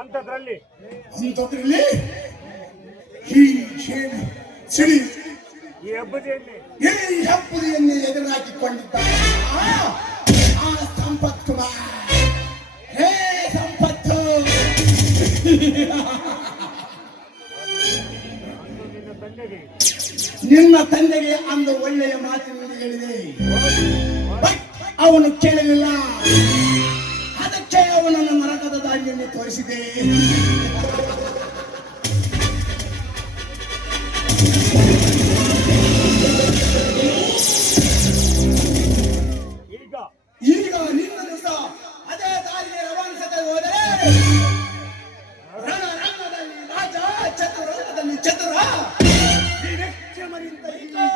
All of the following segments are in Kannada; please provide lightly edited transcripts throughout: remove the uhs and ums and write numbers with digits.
ಅಂತದ್ರಲ್ಲಿ ಅಂತದ್ರಲ್ಲಿ ಈ ಸಿಡಿ ಈ ಹಬ್ಬದಿಯಲ್ಲಿ ಈ ಹಬ್ಬದಿಯನ್ನು ಎದುರಾಕಿಕೊಂಡಿದ್ದ ಆ ಸಂಪತ್ ಕುಮಾರ್. ಹೇ ಸಂಪತ್ತು, ನಿನ್ನ ತಂದೆಗೆ ಅಂದು ಒಳ್ಳೆಯ ಮಾತಿನಿಂದ ಹೇಳಿದೆ, ಅವನು ಕೇಳಲಿಲ್ಲ. ಅದಕ್ಕೆ ಅವನನ್ನು ನರಕದ ದಾರಿಯಲ್ಲಿ ತೋರಿಸಿದೆ. ಈಗ ನಿನ್ನ ದಿವಸ ಅದೇ ದಾರಿಗೆ ರವಾನಿಸದೆ ಹೋದರೆ ರಣರಂಗದಲ್ಲಿ ರಾಜ, ಚತುರಂಗದಲ್ಲಿ ಚತುರ,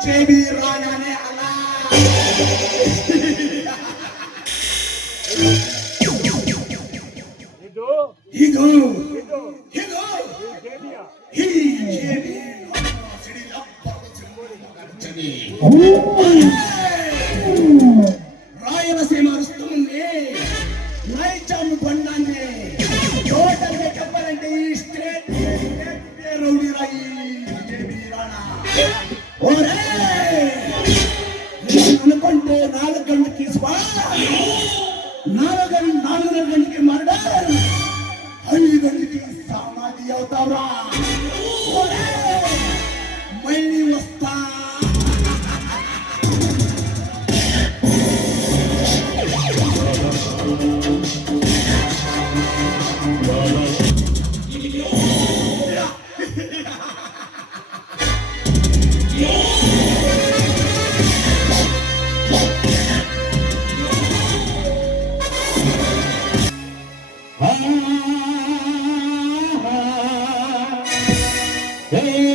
ಜೇಬಿ ರಾಜನೇ ಅಲ್ಲ. ಇದು రాయలసీమ వస్తుంది. నైజాం బండాన్ని టోటల్గా చెప్పాలంటే ఈ స్టేట్ రౌడీ రాయి అనుకుంటే 4 గంటలకి 4:30 గంటలకి మర్డర్, 5 గంటలకి సమాధి అవుతావా? మళ్ళీ వస్తా. Thank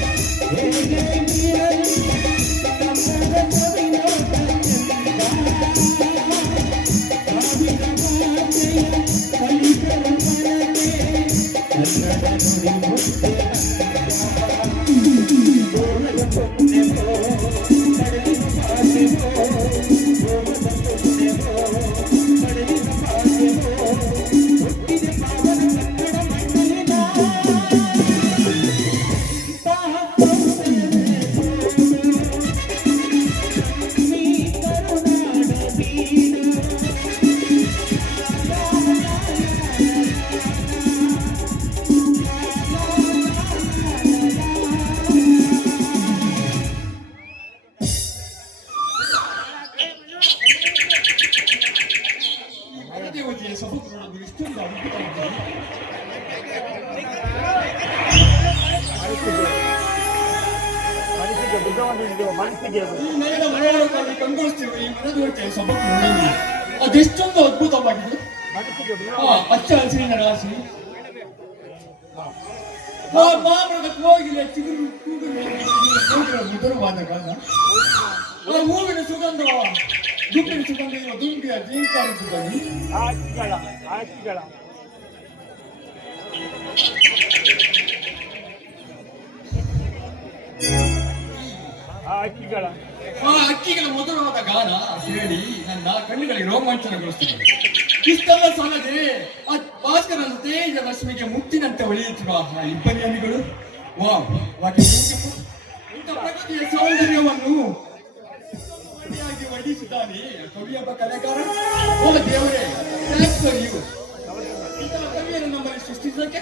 you. ದೇವತೆಯ ಸೊಬಗು ನೋಡಲು ಇಷ್ಟೊಂದು ಅದ್ಭುತವಾಗಿದೆ. ಮನಸ್ಸಿಗೆ ಬುದ್ಧವನ್ನು ನೀಡುವ ಮನಸ್ಸಿಗೆ ಈ ನಯನ ಮನೋಹರವಾಗಿ ಕಂಗೊಳಿಸ್ತಿರುವ ಈ ಮನದೇವತೆಯ ಸೊಬಗು ನೋಡಿ ಅದೆಷ್ಟೊಂದು ಅದ್ಭುತವಾಗಿದೆ. ಮನಸ್ಸಿಗೆ ಹಚ್ಚ ಹಸಿರಿನ ರಾಶಿ ಮಾಮರದ ಕೋಗಿಲೆ ಚಿಗುರು ಕೂಗುಗಳ ಮಧುರವಾದ ಗಾನ, ಆ ಹೂವಿನ ಸುಗಂಧ ದುಪ್ಪಿನ ಸುಗಂಧ ಇರುವ ದುಂಬಿಯ ಜೀಂಕಾರದ ಧ್ವನಿ, ಆಕಿಗಳ ಆ ಅಕ್ಕಿಗಳ ಮಧುರವಾದ ಗಾನ ಕೇಳಿ ನನ್ನ ಕಣ್ಣುಗಳಿಗೆ ರೋಮಾಂಚನಗೊಳಿಸುತ್ತದೆ. ಇಷ್ಟೆಲ್ಲ ಸಾಲದೆ ಆ ಭಾಸ್ಕರನ ತೇಜ ರಶ್ಮಿಗೆ ಮುತ್ತಿನಂತೆ ಹೊಳೆಯುತ್ತಿರುವ ಆ ಇಬ್ಬನಿ ಹನಿಗಳು, ವಾವ್ ವಾಟ್ ಎ ಬ್ಯೂಟಿಫುಲ್. ಇಂಥ ಪ್ರಕೃತಿಯ ಸೌಂದರ್ಯವನ್ನು ಸರಿಯಾಗಿ ವರ್ಣಿಸಿದ್ದಾನೆ ಕವಿಯೊಬ್ಬ ಕಲೆಗಾರ. ಓ ದೇವರೇ, ಥ್ಯಾಂಕ್ಸ್ ಫಾರ್ ಯು. ಇಂತಹ ಕವಿಯನ್ನು ನಮ್ಮಲ್ಲಿ ಸೃಷ್ಟಿಸಕ್ಕೆ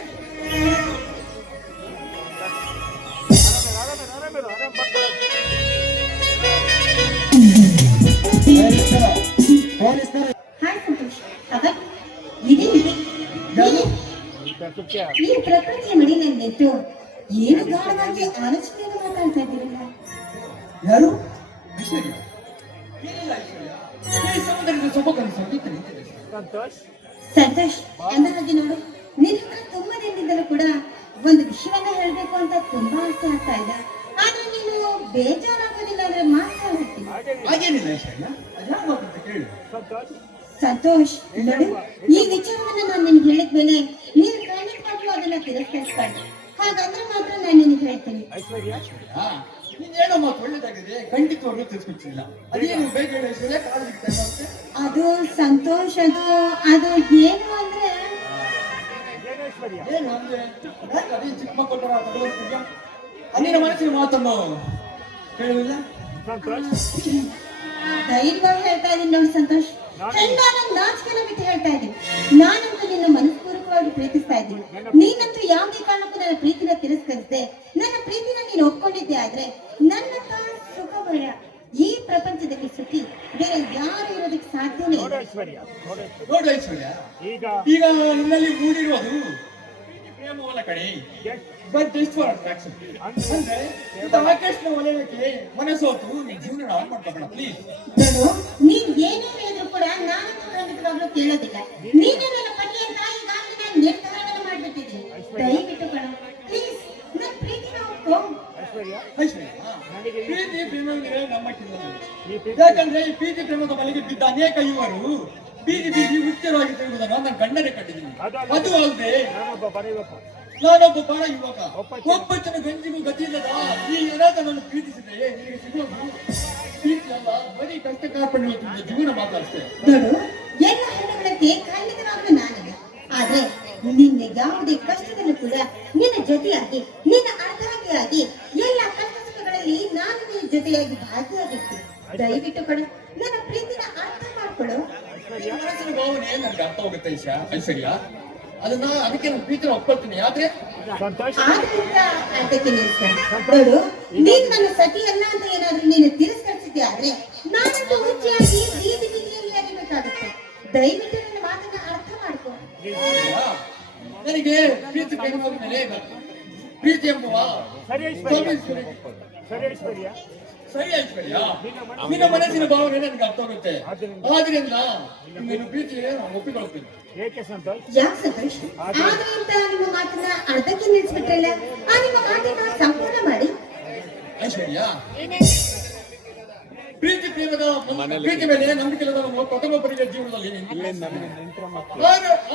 ಹಾಯ್ ಸಂತೋಷ್, ಅವ ಇದೇನಿದೆ? ಈ ಪ್ರಕೃತಿಯ ಮಡಿನಲ್ಲಿ ನಿಂತು ಏನು ಗಾಢವಾಗಿ ಆಲೋಚನೆಯನ್ನು ಮಾತಾಡ್ತಾ ಇದ್ದೀರಲ್ಲ? ಯಾರು? ಐಶ್ವರ್ಯ? ಏನಿಲ್ಲ ಐಶ್ವರ್ಯ, ಈ ಸಮುದ್ರದ ಸೊಬಗನ್ನು ಸಂಗೀತ ನಿಂತಿದೆ. ಸಂತೋಷ್, ಅಂದ ಹಾಗೆ ನೋಡು, ನಿನ್ನ ಹತ್ರ ತುಂಬಾ ದಿನದಿಂದಲೂ ಕೂಡ ಒಂದು ವಿಷಯವನ್ನ ಹೇಳ್ಬೇಕು ಅಂತ ತುಂಬಾ ಆಸೆ ಆಗ್ತಾ ಇದೆ. ಆದ್ರೆ ನೀನು ಬೇಜಾರಾಗೋದಿಲ್ಲ ಅಂದ್ರೆ ಮಾತಾಡ್ತೀನಿ. ಹಾಗೇನಿಲ್ಲ ಐಶ್ವರ್ಯ, ಅದ್ಯಾವ ಮಾತಂತ ಕೇಳು. ಸಂತೋಷ್, ನೋಡು, ಈ ವಿಚಾರವನ್ನ ನಾನು ನಿನ್ಗೆ ಹೇಳಿದ್ಮೇಲೆ ನೀನು ಖಂಡಿತವಾಗ್ಲೂ ಅದನ್ನ ತಿರಸ್ಕರಿಸ್ಬಾರ್ದು. ಹಾಗಂದ್ರೆ ಮಾತ್ರ ನಾನು ನಿನಗೆ ಹೇಳ್ತೀನಿ. ನೀನೇನೋ ಮಾತು ಒಳ್ಳೇದಾಗಿದೆ, ಖಂಡಿತವಾಗ್ಲೂ ತಿಳಿಸ್ಕೊಡ್ತಿಲ್ಲ. ಅದೇನು ಬೇಗ ಹೇಳು ಐಶ್ವರ್ಯ, ಕಾಲು ಬಿಡ್ತಾ. ಅದು ಸಂತೋಷ್, ಅದು ಏನು ಅಂದ್ರೆ ಏನು ಅಂದ್ರೆ ಅದೇ ಚಿಕ್ಕ ಮಕ್ಕಳು ಅಲ್ಲಿನ ಮನಸ್ಸಿನ ಮಾತನ್ನು ಹೇಳುವಿಲ್ಲ. ಧೈರ್ಯವಾಗಿ ಹೇಳ್ತಾ ಇದ್ದೀನಿ ನೋಡಿ ಸಂತೋಷ್, ಹೆಣ್ಣಾಗ ನಾಚಿಕೆನ ಬಿಟ್ಟು ಹೇಳ್ತಾ ಇದ್ದೀನಿ. ನಾನಂತೂ ನಿನ್ನ ಮನಸ್ಪೂರ್ವಕವಾಗಿ ಪ್ರೀತಿಸ್ತಾ ಇದ್ದೀನಿ. ನೀನಂತೂ ಯಾವುದೇ ಕಾರಣಕ್ಕೂ ನನ್ನ ಪ್ರೀತಿನ ತಿರಸ್ಕರಿಸದೆ ನನ್ನ ಪ್ರೀತಿನ ನೀನು ಒಪ್ಕೊಂಡಿದ್ದೆ ಆದ್ರೆ ನನ್ನ ಸುಖಭಯ ಈ ಪ್ರಪಂಚದಲ್ಲಿ ಸುತ್ತಿ ಬೇರೆ ಯಾರು ಇರೋದಕ್ಕೆ ಸಾಧ್ಯನೇ ಇಲ್ಲ. ನೋಡು ಐಶ್ವರ್ಯ, ಈಗ ನಿನ್ನಲ್ಲಿ ಮೂಡಿರುವುದು ಪ್ರೇಮವಲ್ಲ ಕಡೆ, ಬಟ್ ಜಸ್ಟ್ ಫಾರ್ ಅಟ್ರಾಕ್ಷನ್. ಅಂದ್ರೆ ಇಂಥ ಆಕರ್ಷಣ ವಲಯಕ್ಕೆ ಮನಸ್ಸೋತು ನೀನ್ ಜೀವನ ಹಾಳು ಮಾಡ್ಕೋಬೇಡ ಪ್ಲೀಸ್. ನೋಡು, ನೀನ್ ಏನೇ ಹೇಳಿದ್ರು ಕೂಡ ನಾನಂತೂ ಖಂಡಿತವಾಗ್ಲೂ ಕೇಳೋದಿಲ್ಲ. ನೀನೇ ನನ್ನ ಪತಿ ಅಂತ ಈಗಾಗಲೇ ನಾನು ನಿರ್ಧಾರವನ್ನು ಮಾಡ್ಬಿಟ್ಟಿದ್ದೀನಿ. ದಯವಿಟ್ಟು ಕಣ, ಪ್ಲೀಸ್ ನನ್ನ ಪ್ರೀತಿನ ಒಪ್ಪು. ಐಶ್ವರ್ಯ, ಪ್ರೀತಿ ಪ್ರೇಮವಿದೆ ನಮ್ಮ ಕಿಲ್ಲ. ಯಾಕಂದ್ರೆ ಈ ಪ್ರೀತಿ ಪ್ರೇಮದ ಬಲೆಗೆ ಬಿದ್ದ ಅನೇಕ ಯುವರು ಬೀದಿ ಬೀದಿ ಹುಚ್ಚರಾಗಿ ತಿರುಗುವುದನ್ನು ನಾನು ಕಣ್ಣನೆ ಕಂಡಿದ್ದೀನಿ. ಅದು ಅಲ್ಲದೆ ನಾನೊಬ್ಬ ಬಾಳ ಯುವಕ, ಒಬ್ಬಚ್ಚನ ಗಂಜಿಗೂ ಗತಿಯಿಲ್ಲದ ಈ ಅನಾಥನನ್ನು ಪ್ರೀತಿಸಿದೆ. ನಿನಗೆ ಸಿಗೋದು ಪ್ರೀತಿ ಅಲ್ಲ, ಬರೀ ಕಷ್ಟ ಕಾರ್ಪಣ್ಯ ಜೀವನ ಮಾತಾಡ್ತೇ. ನೋಡು, ಎಲ್ಲ ಹೆಣ್ಣುಗಳಂತೆ ಖಂಡಿತವಾಗ್ಲೂ ನಾನಿಲ್ಲ. ಆದ್ರೆ ನಿನ್ನ ಯಾವುದೇ ಕಷ್ಟದಲ್ಲೂ ಕೂಡ ನಿನ್ನ ಜೊತೆಯಾಗಿ, ನಿನ್ನ ಅರ್ಧಾಂಗಿಯಾಗಿ ಎಲ್ಲ ಕಷ್ಟ ಸುಖಗಳಲ್ಲಿ ನಾನು ನಿನ್ನ ಜೊತೆಯಾಗಿ ಭಾಗಿಯಾಗಿರ್ತೀನಿ. ದಯವಿಟ್ಟು ಕಣ, ನನ್ನ ಪ್ರೀತಿನ ಅರ್ಥ ಮಾಡ್ಕೊಳ್ಳು. ಮನಸ್ಸಿನ ಭಾವನೆ ನನ್ಗೆ ಅರ್ಥ ಹೋಗುತ್ತೆ ಐಶ್ವರ್ಯ. ಅದಕ್ಕೆ ನಾನು ಪ್ರೀತಿನ ಒಪ್ಕೊಳ್ತೀನಿ. ಆದ್ರೆ ಆದ್ರಿಂದ ಅದಕ್ಕೆ ನೋಡು, ನೀನ್ ನನ್ನ ಸತಿ ಅಲ್ಲ ಅಂತ ಏನಾದ್ರೂ ನೀನು ತಿರಸ್ಕರಿಸಿದ್ದೆ ಆದ್ರೆ ನಾನಂತೂ ಹುಚ್ಚಿಯಾಗಿ ಬೀದಿ ಬೀದಿಯಲ್ಲಿ ಅರಿಬೇಕಾಗುತ್ತೆ. ದಯವಿಟ್ಟು ನನ್ನ ಮಾತನ್ನ ಅರ್ಥ ಮಾಡ್ಕೊ. ನನಗೆ ಪ್ರೀತಿ ಪ್ರೇಮದ ಮೇಲೆ ಪ್ರೀತಿ ಎಂಬುವ ಸರಿ ಐಶ್ವರ್ಯ, ನಿನ್ನ ಮನಸ್ಸಿನ ಭಾವನೆ ನನಗೆ ಅರ್ಥ ಆಗುತ್ತೆ. ಆದ್ರಿಂದ ನಿನ್ನ ಪ್ರೀತಿ ಒಪ್ಪಿಕೊಳ್ತೀನಿ. ಏಕೆ ಸಂತೋಷ್? ಯಾಕೆ ಸಂತೋಷ್? ಆದ್ರೆ ಅಂತ ನಿಮ್ಮ ಮಾತನ್ನ ಅರ್ಧಕ್ಕೆ ನಿಲ್ಸ್ಬಿಟ್ರಲ್ಲ, ಆ ನಿಮ್ಮ ಮಾತನ್ನ ಸಂಪೂರ್ಣ ಮಾಡಿ. ಪ್ರೀತಿ ಪ್ರೇಮದ ಪ್ರೀತಿ ಮೇಲೆ ನಂಬಿಕೆ ಇಲ್ಲದ ನಮ್ಮ ಪ್ರಥಮ ಜೀವನದಲ್ಲಿ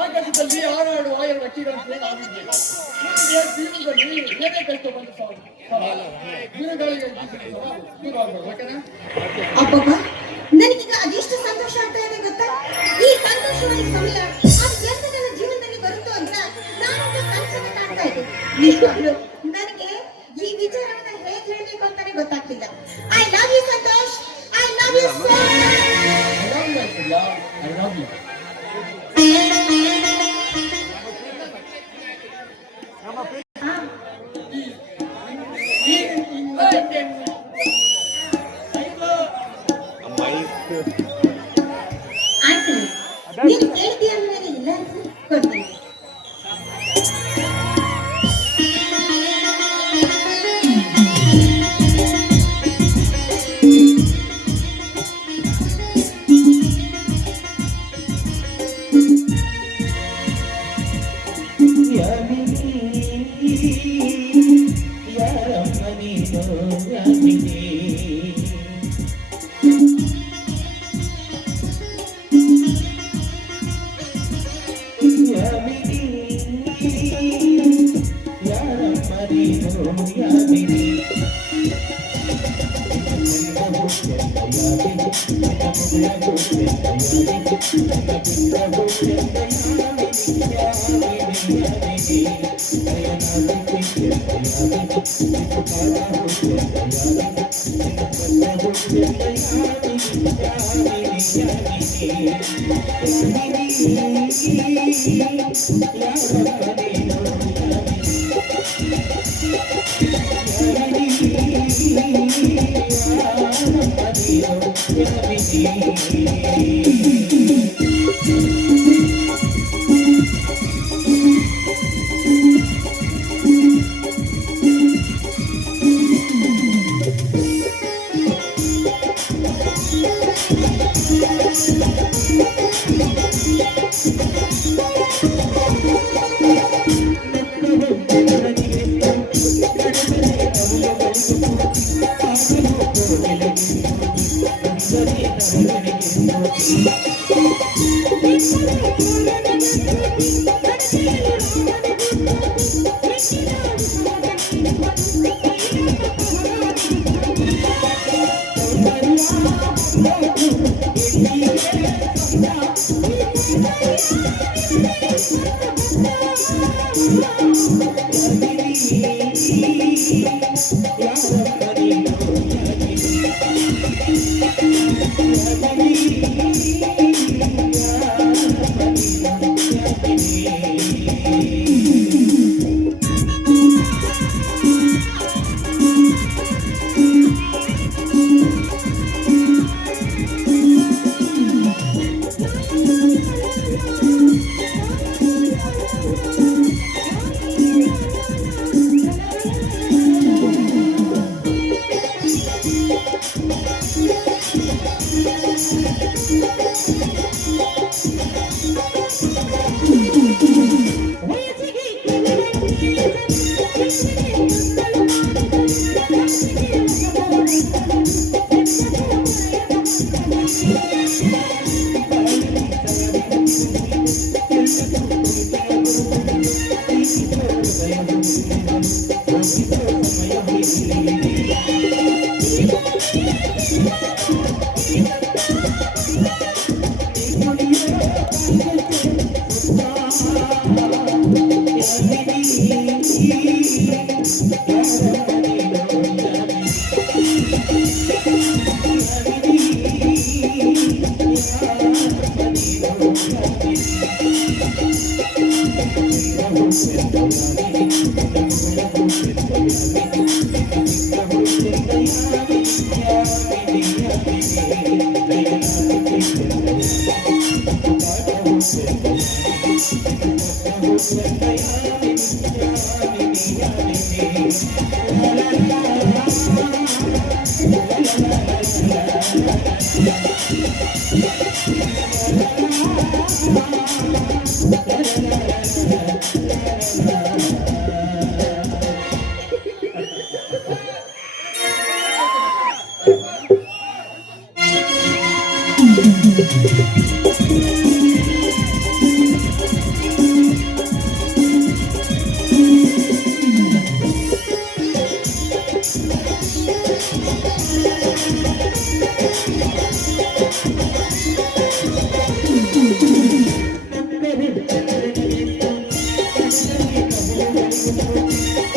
ಆಕಾಶದಲ್ಲಿ ಹಾರಾಡು ಆಯರ ಅಕ್ಕಿಗಳಂತೆ ನಾವಿದ್ದೆ. ಮುಂದೆ ಜೀವನದಲ್ಲಿ ಏನೇ ಕಷ್ಟ ಬಂದು ಅಬ್ಬಬ್ಬ, ನನಗೀಗ ಅದೆಷ್ಟು ಸಂತೋಷ ಆಗ್ತಾ ಇದೆ ಗೊತ್ತಾ? ಈ ಸಂತೋಷವಾದ ಸಮಯ ಅದು ಎಂತ ನನ್ನ ಜೀವನದಲ್ಲಿ ಬರುತ್ತೋ ಅಂತ ನಾನಂತೂ ಕನಸನ್ನ ಕಾಣ್ತಾ ಇದ್ದೆ. ನಿಜವಾಗ್ಲೂ ನನಗೆ ಈ ವಿಚಾರವನ್ನ ಹೇಗೆ ಹೇಳ್ಬೇಕು ಅಂತಾನೆ ಗೊತ್ತಾಗ್ತಿಲ್ಲ. I love you Santosh, I love you so ಆಯ್ತು. ನೀನು ಕೇಳ್ತೀಯ ಅಂದ್ರೆ ಇಲ್ಲ ಕೊಡ್ತೀನಿ. ನಡಿ.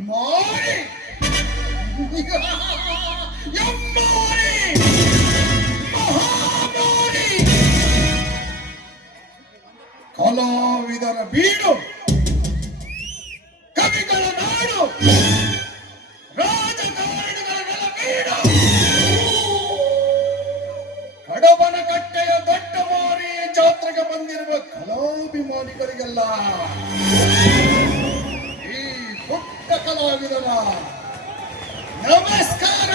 Mori! Yammori! Mahamori! ಕಲಾವಿದರ ಬೀಡು ಕವಿಗಳ ನಾಡು ರಾಜಕಾರಣಿಗಳ ನೆಲಬೀಡು ಕಡಬನ ಕಟ್ಟೆಯ ದೊಡ್ಡ ಮಾರಿ ಜಾತ್ರೆಗೆ ಬಂದಿರುವ ಕಲಾಭಿಮಾನಿಗಳಿಗೆಲ್ಲ ಈ ಪುಟ್ಟ ಕಲಾವಿದರ ನಮಸ್ಕಾರ.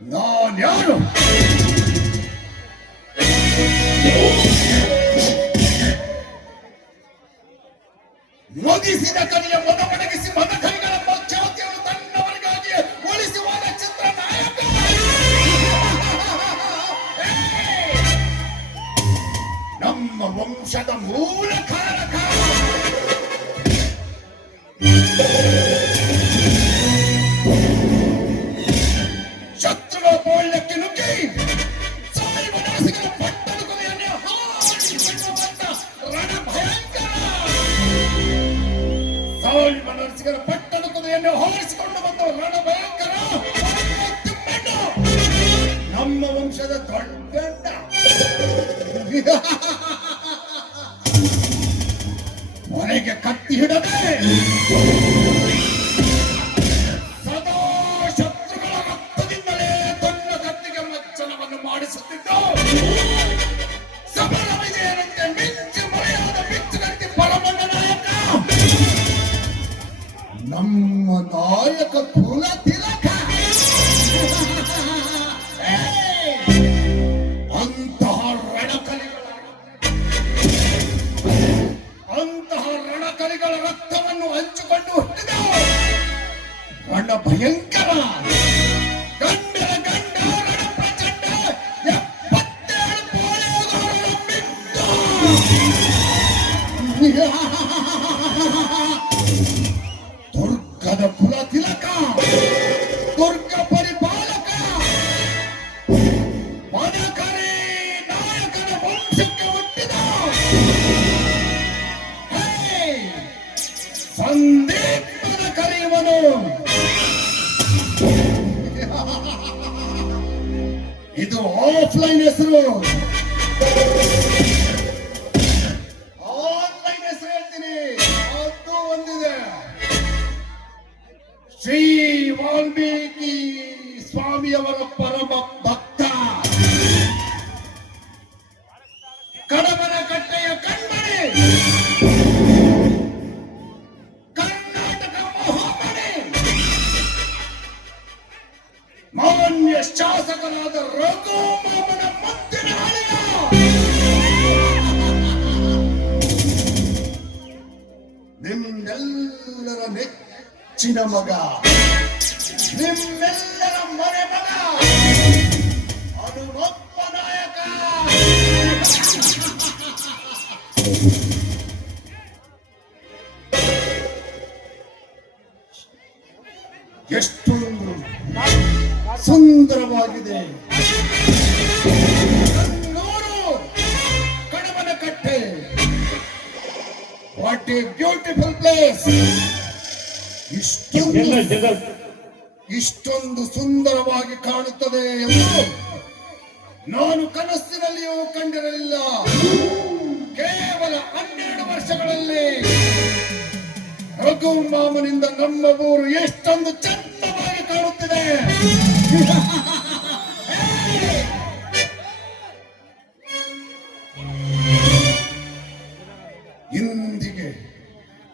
ನಾನ್ಯಾರು? ಮುಗಿಸಿದ ಕಲಿಯ ಮೊದಮಡಗಿಸಿ ಮದಕರಿಗಳ ಪಕ್ಷವತಿಯನ್ನು ತನ್ನವರಿಗಾಗಿ ಉಳಿಸುವ ಚಿತ್ರ ನಾಯಕ ನಮ್ಮ ವಂಶದ ಮೂಲ ಕಾರಕ ಶತ್ರುಗಳ ಪೌಳ್ಯಕ್ಕೆ ನುಗ್ಗಿ ಸಾಯುವ ನರಸಿಗರ ಪಟ್ಟದ ಕೊನೆಯನ್ನೇ ಹಾರಿಕೊಂಡು ಬಂದ ರಣ ಭಯಂಕರ. ಸಾಯುವ ನರಸಿಗರ ಪಟ್ಟದ ಕೊನೆಯನ್ನು ಹಾರಿಸಿಕೊಂಡು ಬಂದ ರಣ ಭಯಂಕರ ತಿಮ್ಮಣ್ಣ ನಮ್ಮ ವಂಶದ ದೊಡ್ಡ ಮನೆಗೆ ಕತ್ತಿ ಹಿಡದೆ ಕುಲ ತಿಲಕ. ಏಯ್! ಅಂತಹ ರಣಕಲಿಗಳ ರಕ್ತವನ್ನು ಹಂಚಿಕೊಂಡು ಹುಟ್ಟಿದ ರಣ ಭಯಂಕರ ಗಂಡರ ಗಂಡ ರಣ ಪ್ರಚಂಡ 77 ಪೋಳೆಗಾರರ ಮಿಂದು. ದುರ್ಗದ ಕುಲ ತಿಲಕ, ದುರ್ಗ ಪರಿಪಾಲಕ, ಮದಕರಿ ನಾಯಕನ ವಂಶಕ್ಕೆ ಹುಟ್ಟಿದ ಸಂದೀಪನ ಕರೆಯುವನು. ಇದು ಆಫ್ಲೈನ್ ಹೆಸರು. ಆನ್ಲೈನ್ ಹೆಸರು ಹೇಳ್ತೀನಿ, ಅದು ಒಂದಿದೆ. ಶ್ರೀ ವಾಲ್ಮೀಕಿ ಸ್ವಾಮಿಯವರ ಪರಮ ಭಕ್ತ, ಕಡಬನ ಕಟ್ಟೆಯ ಕಣ್ಮಣಿ, ಕರ್ನಾಟಕ ಮಹಾಮಣಿ, ಮಾನ್ಯ ಶಾಸಕನಾದ ರಘು ಮಾಮನ ಮುತ್ತಿನ ಹಳೆಯ ನಿಮ್ಮೆಲ್ಲರ ನೆಚ್ಚಿನ ಮಗ, ನಿಮ್ಮೆಲ್ಲರ ಮನೆ ಮಗ, ಹನುಮಪ್ಪ ನಾಯಕ. ಎಷ್ಟೊಂದು ಸುಂದರವಾಗಿದೆ ನೋಡು ಕಡಬನ ಕಟ್ಟೆ. What A beautiful place. ಇಷ್ಟೊಂದು ಸುಂದರವಾಗಿ ಕಾಣುತ್ತದೆ ಎಂದು ನಾನು ಕನಸಿನಲ್ಲಿಯೂ ಕಂಡಿರಲಿಲ್ಲ. ಕೇವಲ 12 ವರ್ಷಗಳಲ್ಲಿ ರಘು ಮಾಮನಿಂದ ನಮ್ಮ ಊರು ಎಷ್ಟೊಂದು ಚಂದವಾಗಿ ಕಾಣುತ್ತಿದೆ.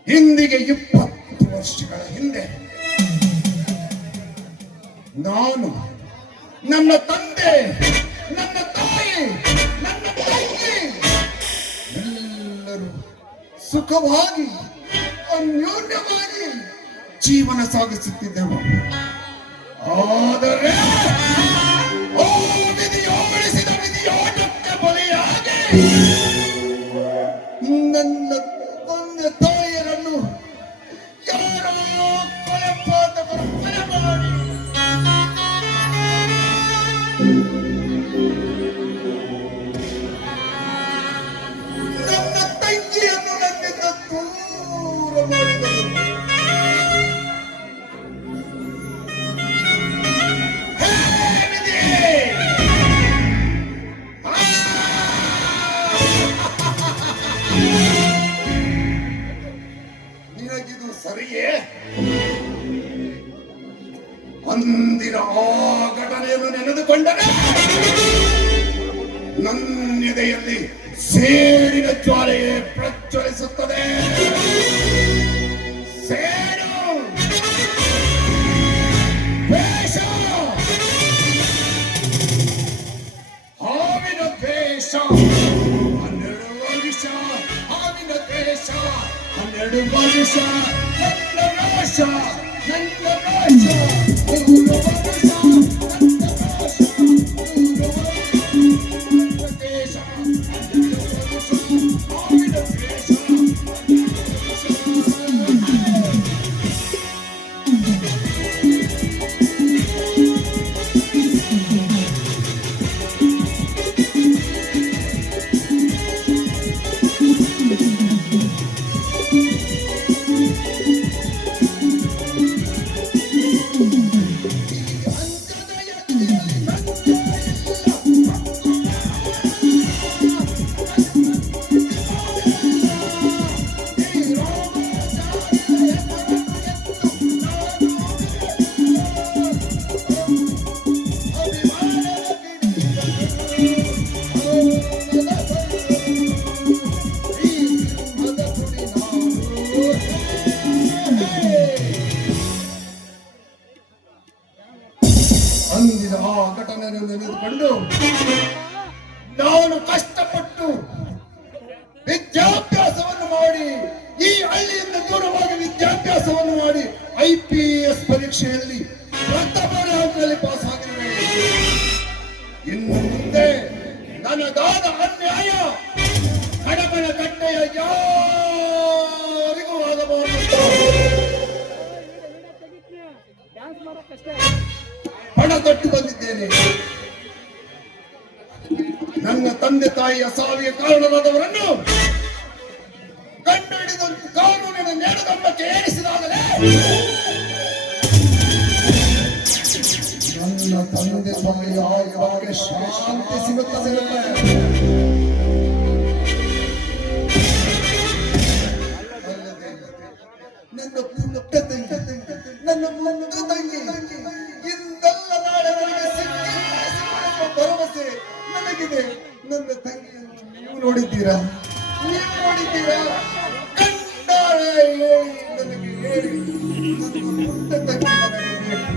ಇಂದಿಗೆ 20 ವರ್ಷಗಳ ಹಿಂದೆ ನಾನು, ನನ್ನ ತಂದೆ, ನನ್ನ ತಾಯಿ, ನನ್ನ ತಂಗಿ ಎಲ್ಲರೂ ಸುಖವಾಗಿ ಅನ್ಯೋನ್ಯವಾಗಿ ಜೀವನ ಸಾಗಿಸುತ್ತಿದ್ದೆವು. ಆದರೆ ವಿಧಿಯೋಡಿಸಿದ ವಿಧಿಯೋಟಕ್ಕೆ ಬಲಿಯಾಗಿ ನನ್ನ ತಂದೆ ತಾಯಿಯರನ್ನು ಯಾರೋ ಕೊಲೆಪಾತಕರು ಕೊಲೆ ಮಾಡಿ ನನ್ನ ತಂಗಿಯನ್ನು ನನ್ನಿಂದ ದೂರ ಮಾಡಿದರು. ನಿನಗಿದು ಸರಿಯೇ? ಅಂದಿನ ಆ ಘಟನೆಯನ್ನು ನೆನೆದುಕೊಂಡರೆ ನನ್ನೆದೆಯಲ್ಲಿ ಸೇಡಿನ ಜ್ವಾಲೆಯೇ ಪ್ರಜ್ವಲಿಸುತ್ತದೆ. ಸೇಡು, ದ್ವೇಷ, ಹಾವಿನ ದ್ವೇಷ, 12 ವರ್ಷ ಹಾವಿನ ದ್ವೇಷ, 12 ವರ್ಷ ನನ್ನ ನಾಶ, ನನ್ನ ನಾಶ, 3 ವರ್ಷ ನನ್ನ ನಾಶ, 3 ವರ್ಷ ದ್ವೇಷ, 12 ವರ್ಷ ಹಾವಿನ ದ್ವೇಷ. ಅಂದಿನ ಆ ಘಟನೆಯನ್ನು ನೆನೆದುಕೊಂಡು ನಾನು ಕಷ್ಟಪಟ್ಟು ವಿದ್ಯಾಭ್ಯಾಸವನ್ನು ಮಾಡಿ ಈ ಹಳ್ಳಿಯಿಂದ ದೂರವಾಗಿ ವಿದ್ಯಾಭ್ಯಾಸವನ್ನು ಮಾಡಿ IPS ಪರೀಕ್ಷೆಯಲ್ಲಿ ಪ್ರಥಮ ರ್ಯಾಂಕ್ನಲ್ಲಿ ಪಾಸ್ ಆಗಿರುವೆ. ಇನ್ನು ಮುಂದೆ ನನಗಾದ ಅನ್ಯಾಯ ಹಣಬಣ ಕಟ್ಟೆಯ ಯಾರಿಗೂ ಆಗಬಾರದು. ಹಣ ಕಟ್ಟು ಬಂದಿದ್ದೇನೆ. ನನ್ನ ತಂದೆ ತಾಯಿಯ ಸಾವಿಗೆ ಕಾರಣರಾದವರನ್ನು ಕಂಡು ಹಿಡಿದು ಕಾನೂನಿನ ನೇಣುಗಂಬಕ್ಕೆ ಏರಿಸಿದಾಗಲೇ ನನ್ನ ತಂದೆ ತಾಯಿಯ ಆತ್ಮಕ್ಕೆ ಶಾಂತಿ ಸಿಗುತ್ತದೆ. ನನ್ನ ಪುಟ್ಟ ತಂಗಿ, ನನ್ನ ಮುದ್ದು ತಂಗಿ ಇಂದಲ್ಲ ನಾಳೆ ನನಗೆ ಸಿಕ್ಕಿ ಭರವಸೆ ನನಗಿದೆ. ನನ್ನ ತಂಗಿಯನ್ನು ನೀವು ನೋಡಿದ್ದೀರಾ? ನೀವು ನೋಡಿದ್ದೀರಾ? ಕಣ್ಣಾರ ಹೇಳಿ ನನಗೆ ಹೇಳಿ. ನನ್ನ ಪುಟ್ಟ ತಂಗಿ ನನಗೆ ಬೇಕು.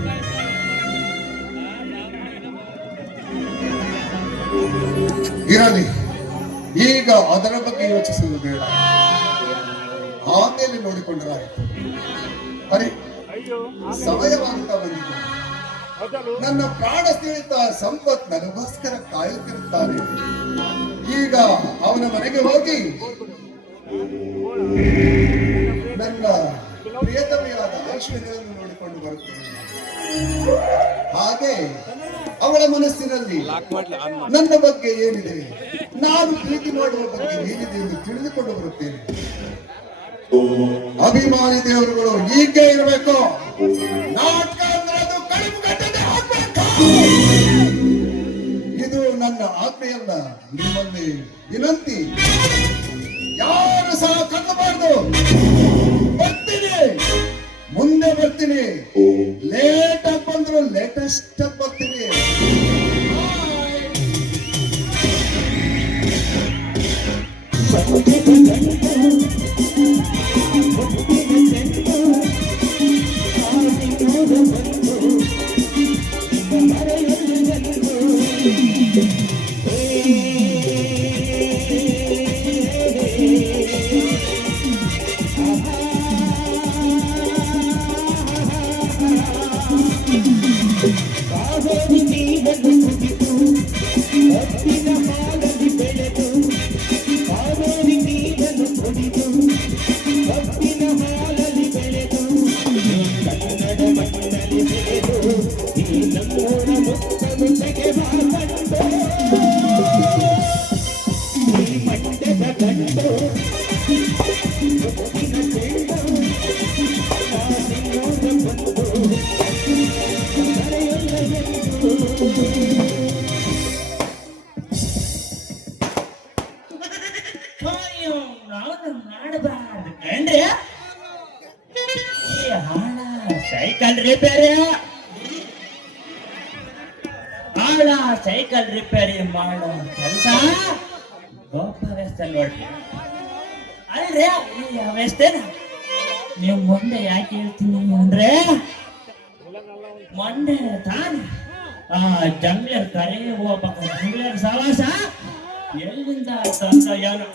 ಇರಲಿ, ಈಗ ಅದರ ಬಗ್ಗೆ ಯೋಚಿಸುವುದು ಬೇಡ. ಆಮೇಲೆ ನೋಡಿಕೊಂಡರಾಯಿತು. ಅರೆ, ಸಮಯವಾಗ್ತಾ ಬಂದಿದೆ. ನನ್ನ ಪ್ರಾಣ ಸ್ನೇಹಿತ ಸಂಪತ್ ನನಗೋಸ್ಕರ ಕಾಯುತ್ತಿರುತ್ತಾನೆ. ಈಗ ಅವನ ಮನೆಗೆ ಹೋಗಿ ನನ್ನ ಪ್ರಿಯತಮೆಯಾದ ಐಶ್ವರ್ಯವನ್ನು ನೋಡಿಕೊಂಡು ಬರುತ್ತೇನೆ. ಹಾಗೆ ಅವಳ ಮನಸ್ಸಿನಲ್ಲಿ ನನ್ನ ಬಗ್ಗೆ ಏನಿದೆ, ನಾನು ಪ್ರೀತಿ ಮಾಡುವ ಬಗ್ಗೆ ಏನಿದೆ ಎಂದು ತಿಳಿದುಕೊಂಡು ಬರುತ್ತೇನೆ. ಅಭಿಮಾನಿ ದೇವರುಗಳು ಹೀಗೆ ಇರಬೇಕು. ನಾಟಕ ಅಂದ್ರೆ ಅದು ಕಡಿಮೆ ಕಟ್ಟದೆ ಆಗ್ಬೇಕು. ಇದು ನನ್ನ ಆಜ್ಞೆಯಲ್ಲ, ನಿಮ್ಮಲ್ಲಿ ವಿನಂತಿ. ಯಾರು ಸಹ ಕನ್ನಬಾರ್ದು. ಬರ್ತೀನಿ, ಮುಂದೆ ಬರ್ತೀನಿ. ಲೇಟ್ ಆಗಿ ಬಂದ್ರು ಲೇಟೆಸ್ಟ್ ಆಗಿ ಬರ್ತೀನಿ. ಸೈಕಲ್ ರಿಪೇರಿ ಆಳ ಸೈಕಲ್ ರಿಪೇರಿ ಮಾಡೋ ಕೆಲಸ ಗೊಪ್ಪ ವ್ಯವಸ್ಥೆ ನೋಡ್ರಿ. ಅಲ್ರಿ ಈ ವ್ಯವಸ್ಥೆನ ನೀವು ಮುಂದೆ ಯಾಕೆ ಹೇಳ್ತೀನಿ ಅಂದ್ರೆ, ಮೊನ್ನೆ ತಾನು ಜಂಗ್ಲರ್ ಕರೆ ಹೋಗ್ಬೇಕು. ಜಂಗ್ಲರ್ ಸವಾಸ ಎಲ್ಲಿಂದ ತಂದ ಏನೋ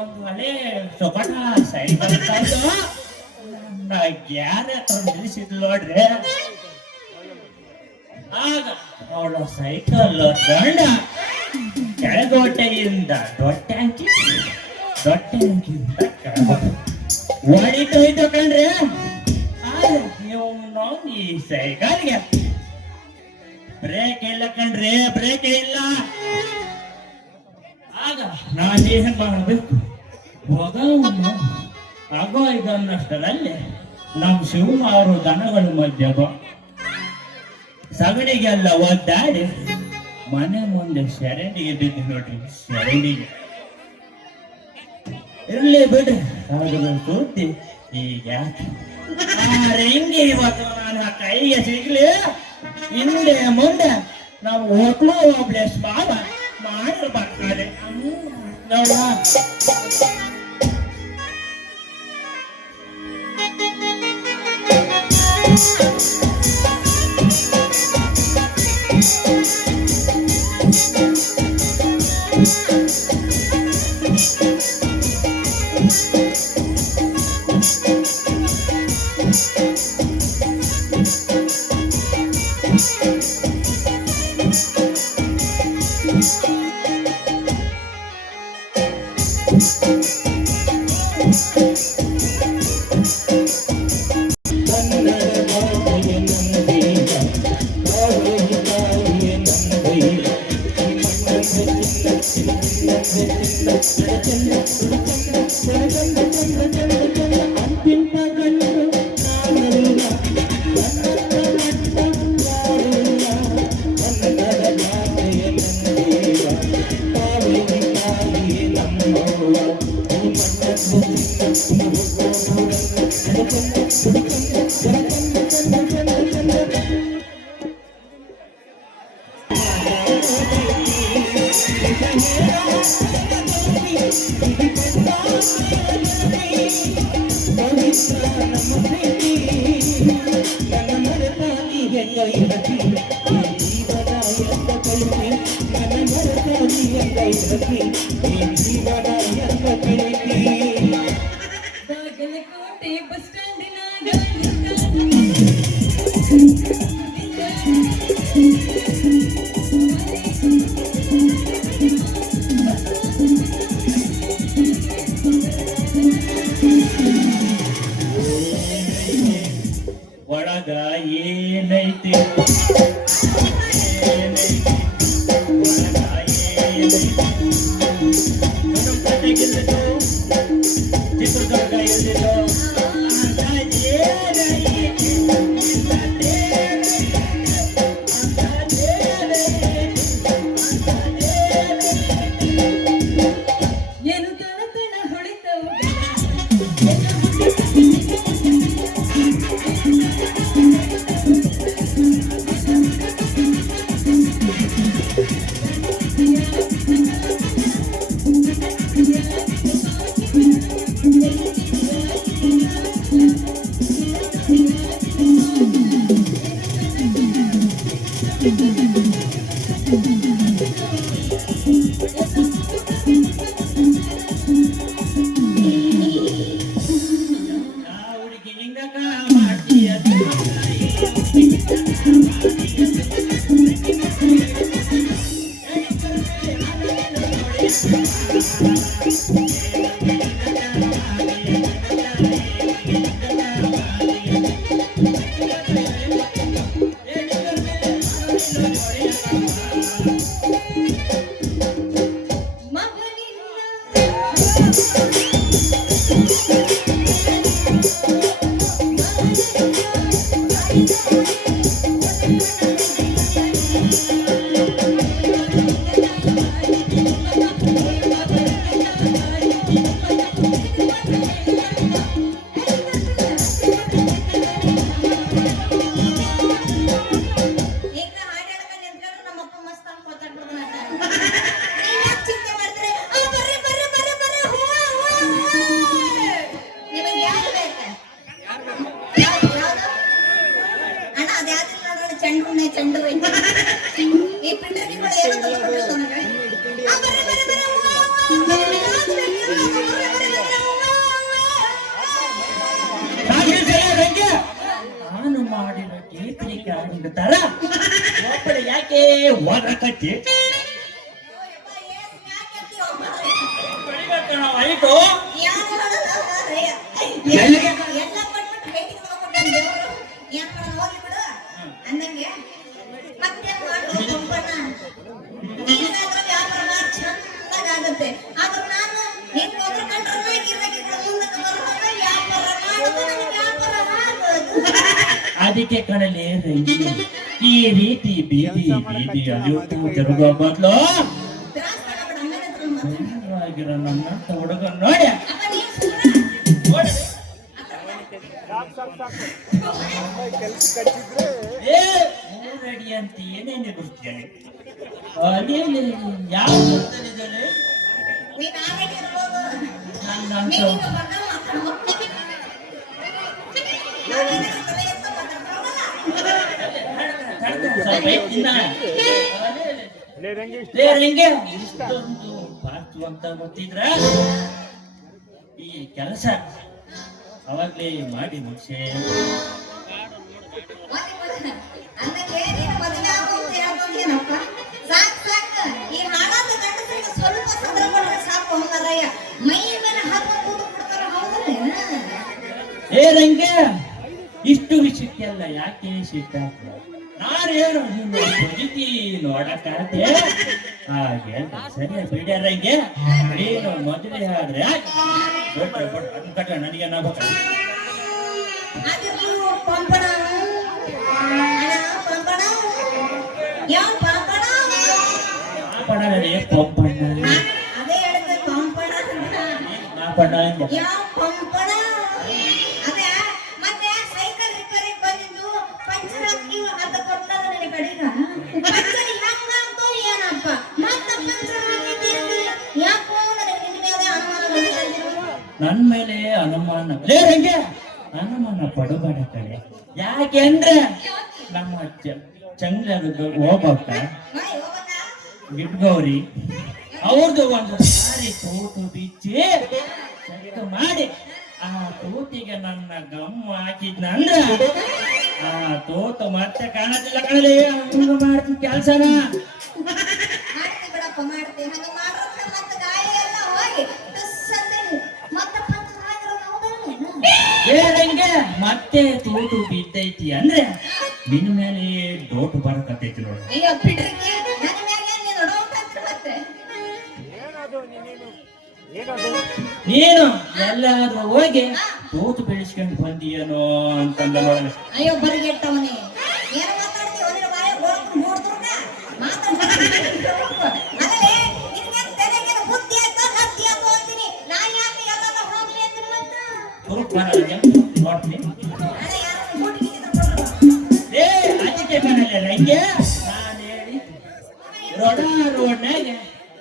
ಒಂದು ಒಳ್ಳೆ ಸೊಗಟ ಸೈಕಲ್ ತಂದು ಗ್ಯಾರ ಹತ್ರ ನಿಲ್ಲಿಸಿದ್ಲು ನೋಡ್ರಿ. ಆಗ ಅವಳ ಸೈಕಲ್ ದಂಡ ಕೆಳಗೋಟೆಯಿಂದ ದೊಡ್ಡ ಅಂಕಿಯಿಂದ ಹೊಡಿತೋಯ್ತು ಕಣ್ರಿ. ಆದ್ರೆ ನೀವು ಈ ಸೈಕಲ್ಗೆ ಬ್ರೇಕ್ ಇಲ್ಲ ಕಣ್ರಿ, ಬ್ರೇಕ್ ಇಲ್ಲ. ಆಗ ನಾನೇನ್ ಮಾಡಬೇಕು, ಆಗೋ ಇದನ್ನಷ್ಟರಲ್ಲಿ ನಮ್ಮ ಶಿವಮಾರು ದನಗಳ ಮಧ್ಯ ಸಗಣಿಗೆಲ್ಲ ಒದ್ದಾಡಿ ಮನೆ ಮುಂದೆ ಶರಣಿಗೆ ಬಿದ್ದು ನೋಡ್ರಿ. ಶರಣಿಗೆ ಇರ್ಲಿ ಬಿಡ್ರಿ, ಅದ್ರ ಸುದ್ದಿ ಈಗ ರೆಂಗಿ ಇವತ್ತು ನಾನು ಕೈಗೆ ಸಿಗ್ಲಿ. ಹಿಂದೆ ಮುಂದೆ ನಾವು ಹೋಟ್ಲು ಪ್ಲೇಸ್ ಬಾಬ ಮಾಡಿರ್ಬೇಕಾದ್ರೆ ನೋಡ. ಬಾಗಲಕೋಟೆ ಬಸ್ ಸ್ಟ್ಯಾಂಡಿನಾಗ ಒಳಗ ಏನೈತಿ ಚಿತ್ರದುರ್ಗ ಇಲ್ಲಿದ್ದು ಏನು ತಣ ತಣ ಹೊಳಿತವು ಹುಡುಗಿ ಹಿಂಗಕ ಮಾಡ್ತೀಯ ಚೆಂಡು ಈ ಪಿಂಡರಿಗಳು ಏನೋ ತೋರಿಸ್ಕೊಟ್ಟಿರ್ತಾವ ನನಗೆ. ಬರ್ರಿ ಬರ್ರಿ ಬರ್ರಿ ನಾನು ಮಾಡಿರೋ ಕೀರ್ತನಿಗೆ ಆಗಿರ್ತಾರ ಒಬ್ಬಳು ಯಾಕೆ ಹೊರಕತ್ತಿ ಆಯ್ತು ಎಲ್ಲ ಕೊಟ್ಬಿಟ್ಟು ಭೇಟಿ ತಗೊಂಡ್ಬಿಟ್ಟಾನ ದೇವರು. ಏನ್ ಮಾಡೋದು ಹೋಗ್ಲಿ ಬಿಡು ಅಂದಂಗೆ ಮತ್ತೆ ಮಾಡೋದು ಕಂಪನ ನೀನಾದ್ರೂ ವ್ಯಾಪಾರ ಮಾಡಿ ಚಂದಾಗತ್ತೆ. ಆದ್ರೂ ನಾನು ಹೆಂಗ್ ಹೋದ್ರೆ ಕಂಡ್ರಲ್ಲ ಗಿರಾಕಿಗಳು ಮುಂದಕ್ಕೆ ಬರೋದಾಗ ವ್ಯಾಪಾರ ಮಾಡೋದು ನನಗೆ ವ್ಯಾಪಾರ ಆಗೋದು. ಅದಕ್ಕೆ ಕಡಲೆ ರಂಗಿ ಈ ರೀತಿ ಬೀದಿ ಬೀದಿ ಅಲಿಯುತ್ತಾ ತಿರುಗೋ ಬದಲು ತ್ರಾಸ್ ತಗೋಬೇಡ ಆಮೇಲೆ ತಗೊಂಡ್ ಆಗಿರೋ ನನ್ನ ಹುಡುಗ ನೋಡಿ ಅಪ್ಪ ನೀನು ಸುಮ್ಮನೆ ಏ ಮೂರಡಿ ಅಂತ ಏನೇನು ಬಿಡ್ತೇನೆ ಅದೇನು ಯಾವ ಬರ್ತಾನಿದ್ದಾನೆ ನೀನು ಆಲ್ರೆಡಿ ಇರ್ಬೋದು. ನನ್ನ ನೀನು ಬರ್ದ ಮಾತಾಡು. ನಾನೇನು ತಲೆ ಎತ್ತ ಮಾತಾಡ್ತಾವಲ್ಲ. ಇಷ್ಟೊಂದು ಪಾರ್ತು ಅಂತ ಗೊತ್ತಿದ್ರ ಈ ಕೆಲಸ ಅವಾಗ್ಲೇ ಮಾಡಿ ಮುಗಿಸೆ ಅಂದಂಗೆ ನೀನು ಹೀಗೆಲ್ಲ ಯಾಕೆ ಸಿಟ್ಟ ನಾನೇನು ನಿಮ್ಮ ಪೊಜಿತಿ ನೋಡಕ್ಕಾಗತ್ತೆ ಹಾಗೆ ಸರಿಯ ಬಿಡ್ಯಾರಂಗೆ ನೀನು ಮೊದಲೇ ಆದ್ರೆ ಕಟ್ಟ ನನಗೆ ಅದಿರ್ಲಿ ಪಂಪಣ ಅಣ್ಣ, ಪಂಪಣ ಯಾವ ಪಂಪಣ ಪಡಲೇ ಪಂಪಣ್ಣ ಅದೇ ಹೇಳಿದ್ರೆ ಪಂಪಣ ಅಂತ. ಮಾಪಣ್ಣ ಅಂದೆ ಯಾವ ಪಂಪಣ ಅದೇ ಮತ್ತೆ ಸೈಕಲ್ ರಿಪೇರಿಗೆ ಬಂದಿದ್ದು ಪಂಚರ್ ಹಾಕಿ ಅಂತ ಕೊಡ್ತಾರ ನಿನ್ನ ಕಡೆಗ ಪಂಚರ್ ಹೆಂಗಾಗ್ತೋ ಏನಪ್ಪ ಮತ್ತೆ ಪಂಚರ್ ಹಾಕಿದ್ದೀರಿ ಯಾಕೋ ನನಗೆ ನಿನ್ನ ಮೇಲೆ ಅನುಮಾನ ಬರ್ತಾ ಇದ್ರು. ನನ್ ಮೇಲೆ ಅನುಮಾನ ಲೇ ರಂಗೆ ಅನುಮಾನ ಪಡಬೇಡ ಕಡೆ ಯಾಕೆ ಅಂದ್ರೆ ನಮ್ಮ ಚಂಗ್ಲದ ಹೋಗ್ಬೇಕ ಗಿಡ್ಗೌರಿ ಅವ್ರದ್ದು ಒಂದು ಸಾರಿ ತೂತು ಬಿಚ್ಚಿ ಚೆಕ್ ಮಾಡಿ ಆ ತೂತಿಗೆ ನನ್ನ ಗಮ್ಮು ಹಾಕಿದ್ನಂದ್ರ ಆ ತೂತು ಮತ್ತೆ ಕಾಣತಿಲ್ಲ ಕಣಲೆ ಹಂಗ ಮಾಡ್ತೀನಿ ಕೆಲ್ಸನ ಮಾಡ್ತಿ ಬಿಡಪ್ಪ ಮಾಡ್ತಿ ಹಂಗ ಮಾಡ್ರೆ ಮತ್ತೆ ಗಾಳಿ ಎಲ್ಲ ಹೋಗಿ ಟಸ್ ಅಂತ ಮತ್ತೆ ಪಂಚರ್ ಆಗಿರೋದು ಹೌದಲ್ಲ. ಏರಂಗೆ ಮತ್ತೆ ತೂತು ಬಿದ್ದೈತಿ ಅಂದ್ರೆ ನಿನ್ ಮೇಲೆ ಡೋಟ್ ಬರಕತ್ತೈತಿ ನೋಡಿ. ಅಯ್ಯೋ ಬಿಡ್ರಿ ನನ್ನ ಮ್ಯಾಗೆ ನೀನು ನೋಡೋಕಂತ ಮತ್ತೆ ನೀನು ಎಲ್ಲಾದ್ರೂ ಹೋಗಿ ತೂತು ಬೆಳೆಸ್ಕೊಂಡು ಬಂದಿಯೇನೋ ಅಂತಂದ ನೋಡಲ್ಲ. ಅಯ್ಯೋ ಬರಿಗೆಟ್ಟವನೇ ಏನು ಮಾತಾಡ್ತೀವಿ ಅವನಿಗೆ ಬಾಯ ಗೋಡ್ಕೊಂಡು ಮೂಡ್ತುರ್ನ ಆಮೇಲೆ ನಿನಗೆ ತಲೆಗೆ ಬುದ್ಧಿ ಆಯ್ತಾ ಲದ್ದಿ ಆಯ್ತು ಅಂತೀನಿ ನಾ ಯಾಕೆ ಎಲ್ಲಾನ ಹೋಗ್ಲಿ ಅಂತೀನಿ ಮತ್ತೆ ತುರುಕ್ ಬರಲ್ಲ ನೋಡ್ತೀನಿ. ಅದೇ ಯಾರು ಬುದ್ಧಿ ಏ ಅದಕ್ಕೆ ಬರಲ್ಲ ನಂಗೆ ನಾನು ಹೇಳಿ ರೋಡ್ನಾಗ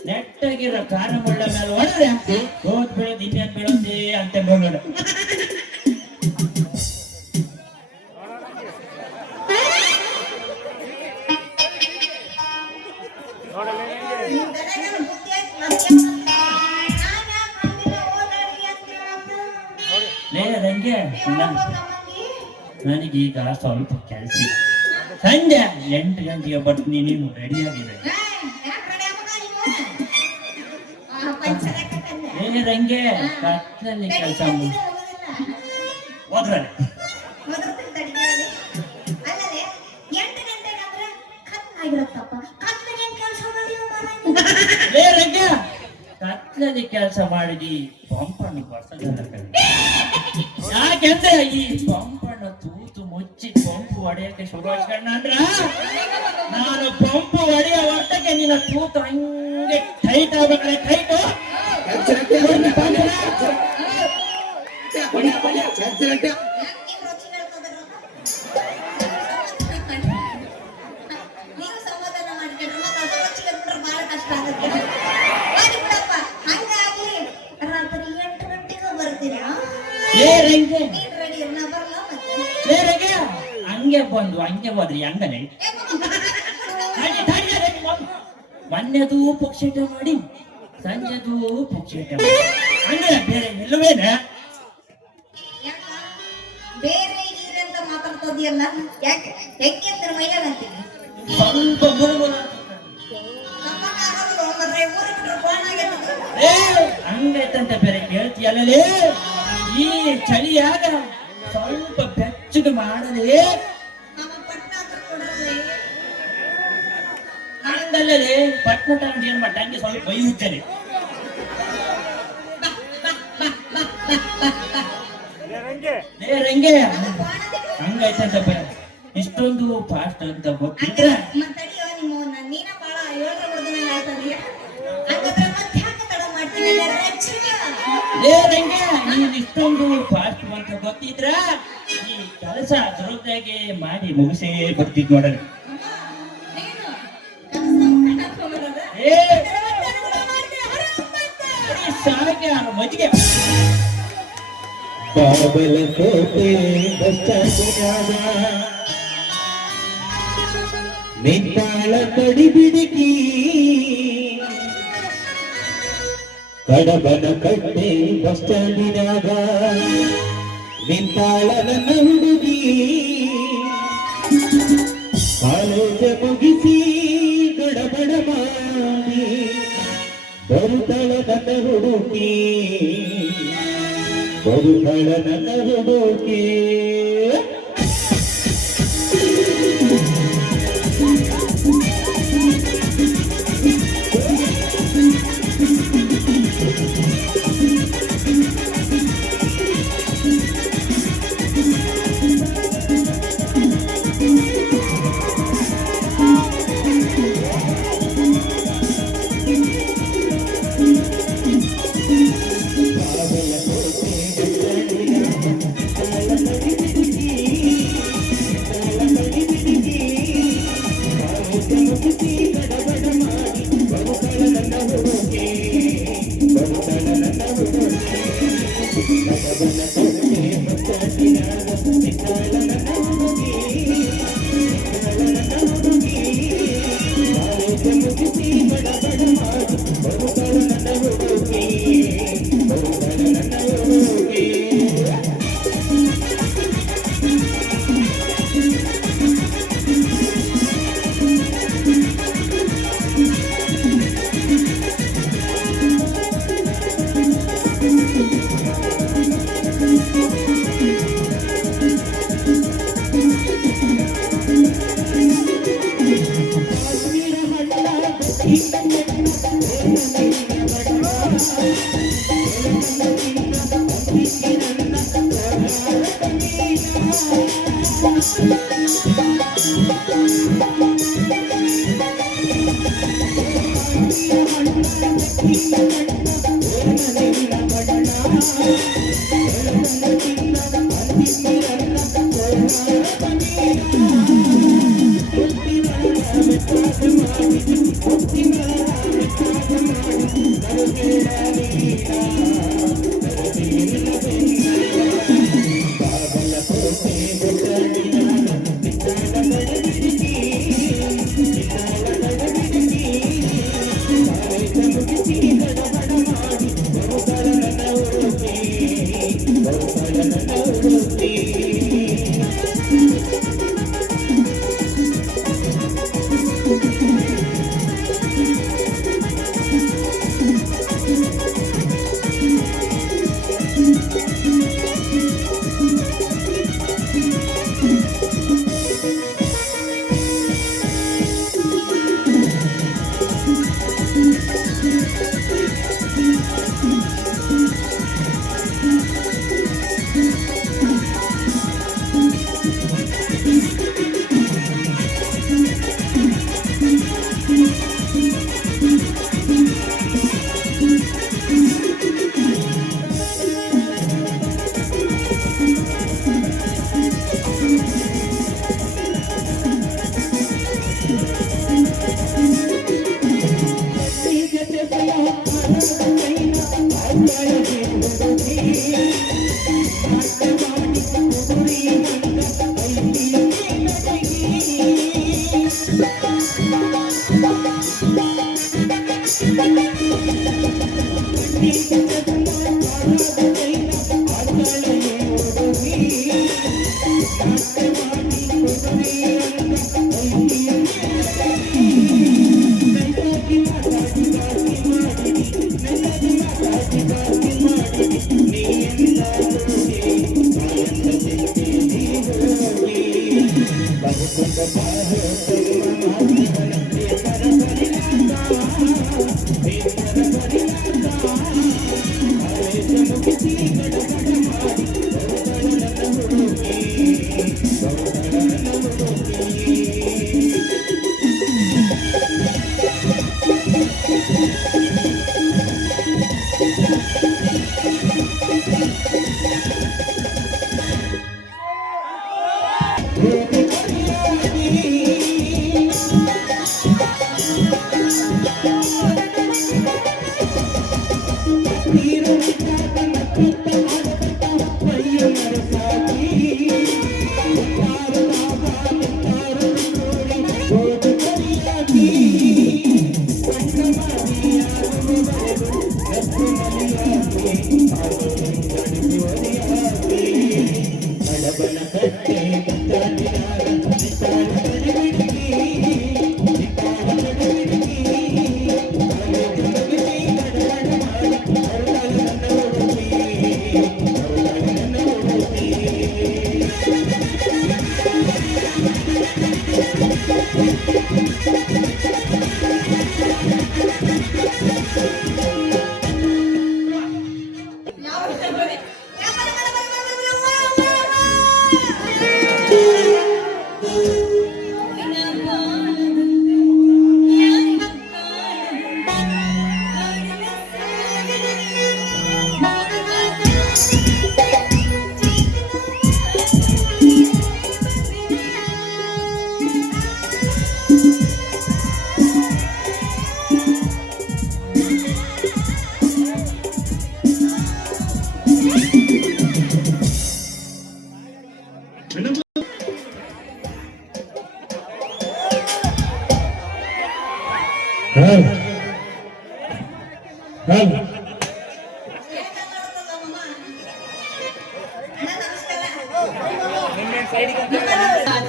ನೆಟ್ಟಾಗಿರೋ ಕಾರ ಮುಳ್ಳ ಮೇಲೆ ಹೊಡೆದ್ರೆ ಹೋದ್ ಬೀಳೋದು ಇನ್ನೇನ್ ಬೀಳೋದೇ ಅಂತ ನೋಡೋಣ. ಲೇ ರಂಗೆ ನನಗೀಗ ಸ್ವಲ್ಪ ಕೆಲಸ ಸಂಜೆ 8 ಗಂಟೆಗೆ ಬರ್ತೀನಿ ನೀನು ರೆಡಿಯಾಗಿದೆ. ಏ ರಂಗೆ ಕತ್ಲಲ್ಲಿ ಕೆಲಸ ಹೋದ್ರೆ ಏ ರಂಗೆ ಕತ್ಲಲ್ಲಿ ಕೆಲಸ ಮಾಡಿದಿ ಪಂಪಣ್ಣ ಬರ್ಸಲ್ಲ ಕಣೆ. ಯಾಕೆಂದ್ರೆ ಈ ಪಂಪಣ್ಣ ತೂತು ಮುಚ್ಚಿ ಪಂಪು ಹೊಡೆಯಕ್ಕೆ ಶುರು ಹಚ್ಕೊಂಡ ಅಂದ್ರ ನಾನು ಪಂಪು ಹೊಡೆಯೋ ಹೊಟ್ಟಕ್ಕೆ ನಿನ್ನ ತೂತು ಹಂಗೆ ಟೈಟ್ ಆಗ್ಬೇಕ್ರೆ ಟೈಟು ನೀವು ಸಮಾಧಾನ ಮಾಡ್ಕೊಂಡ್ರೆ ಮತ್ತೆ ಅದು ರೊಚ್ಚಿಗೆ ಬಿಟ್ರೆ ಬಹಳ ಕಷ್ಟ ಆಗುತ್ತೆ. ಮಾಡಿ ಬಿಡಪ್ಪ ಹಂಗಾಗ್ಲಿ ರಾತ್ರಿ 8 ಗಂಟೆಗೆ ಬರ್ತೀರಾ? ಏ ರಂಗೆ ನೀನ್ ರೆಡಿ ನಾ ಬರಲ್ಲ ಮತ್ತೆ ಏ ರಂಗೆ ಹಂಗೆ ಬಂದು ಹಂಗೆ ಹೋದ್ರಿ ಹಂಗನೆ ಮೊನ್ನೆದು ಪಕ್ಷೇಟ ಮಾಡಿ ಸಂಜೆದು ಪಕ್ಷೇಟ ಮಾಡಿ ಅಂದ್ರೆ ಬೇರೆ ಇಲ್ಲವೇನ ಯಾಕ ಬೇರೆ ಗೀರೆ ಅಂತ ಮಾತಾಡ್ತೋದಿಯಲ್ಲ ಯಾಕೆ ಹೆಂಗೆ ಅಂತ ಮೈಯಾಗ ಅಂತೀನಿ ಸ್ವಲ್ಪ ಮುರುಗುನ ನಮ್ಮನ್ನಾಗಲ್ಲ ಮತ್ತೆ ಊರು ಬಿಟ್ರೆ ಫೋನ್ ಆಗೈತೆ. ಏ ಹಂಗೈತಂತ ಬೇರೆ ಕೇಳ್ತೀಯಲ್ಲೇ ಈ ಚಳಿಯಾಗ ಸ್ವಲ್ಪ ಬೆಚ್ಚಗೆ ಮಾಡಲೇ ನಮ್ಮ ಪಟ್ನ ಹತ್ರ ಕೊಡ್ರಿ ಹಂಗಲ್ಲೇ ಪಟ್ನ ತಗೊಂಡು ಏನ್ ಮಾಡ್ತ ಹಂಗೆ ಸ್ವಲ್ಪ ಬೈ ಹುಚ್ಚಲಿ ಏ ರಂಗೆ ಹಂಗೈತಂತ ಬೇರೆ ಇಷ್ಟೊಂದು ಫಾಸ್ಟ್ ಅಂತ ಗೊತ್ತಿದ್ರೆ ಮತ್ತಡಿಯೋ ನಿಮ್ಮ ನೀನ ಬಾಳ ಯೋಳ್ರ ಹೊಡೆದ ಆಯ್ತದೀಯ ಹಂಗಾದ್ರೆ ಮತ್ತೆ ಯಾಕೆ ತಡ ಮಾಡ್ತೀನಿ ಏ ರಂಗೆ ನೀನ್ ಇಷ್ಟೊಂದು ಫಾಸ್ಟ್ ಅಂತ ಗೊತ್ತಿದ್ರ ಈ ಕೆಲಸ ಜವಾಬ್ದಾರಿಗೆ ಮಾಡಿ ಮುಗಿಸೇ ಬರ್ತಿದ್ ನೋಡಲ್ಲ ಏ ಸಾಕೆ ಮಜ್ಜಿಗೆ ಬಾಬಲಕೋಟೆ ಬಸ್ ಸ್ಟ್ಯಾಂಡಿನಾಗ ನಿಂತಾಳ ಕಡಿ ಬಿಡುಕಿ ಕಡಬನ ಕಟ್ಟೆ ಬಸ್ ಸ್ಟ್ಯಾಂಡಿನಾಗ ನಿಂತಾಳ ನನ್ನ ಹುಡುಗಿ ಕಾಲೇಜ ಮುಗಿಸಿ ಗಡಬಡ ಮಾಡಿ ಬರುತ್ತಾಳ ನನ್ನ ಹುಡುಗಿ ಬರುತ್ತಾಳ ನನ್ನ ಹುಡುಗಿ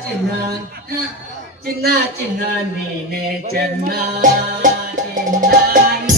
ಚಿನ್ನ ಚಿನ್ನ ಚಿನ್ನ ನೀನೆ ಚೆನ್ನ ಚಿನ್ನ ನೀನೆ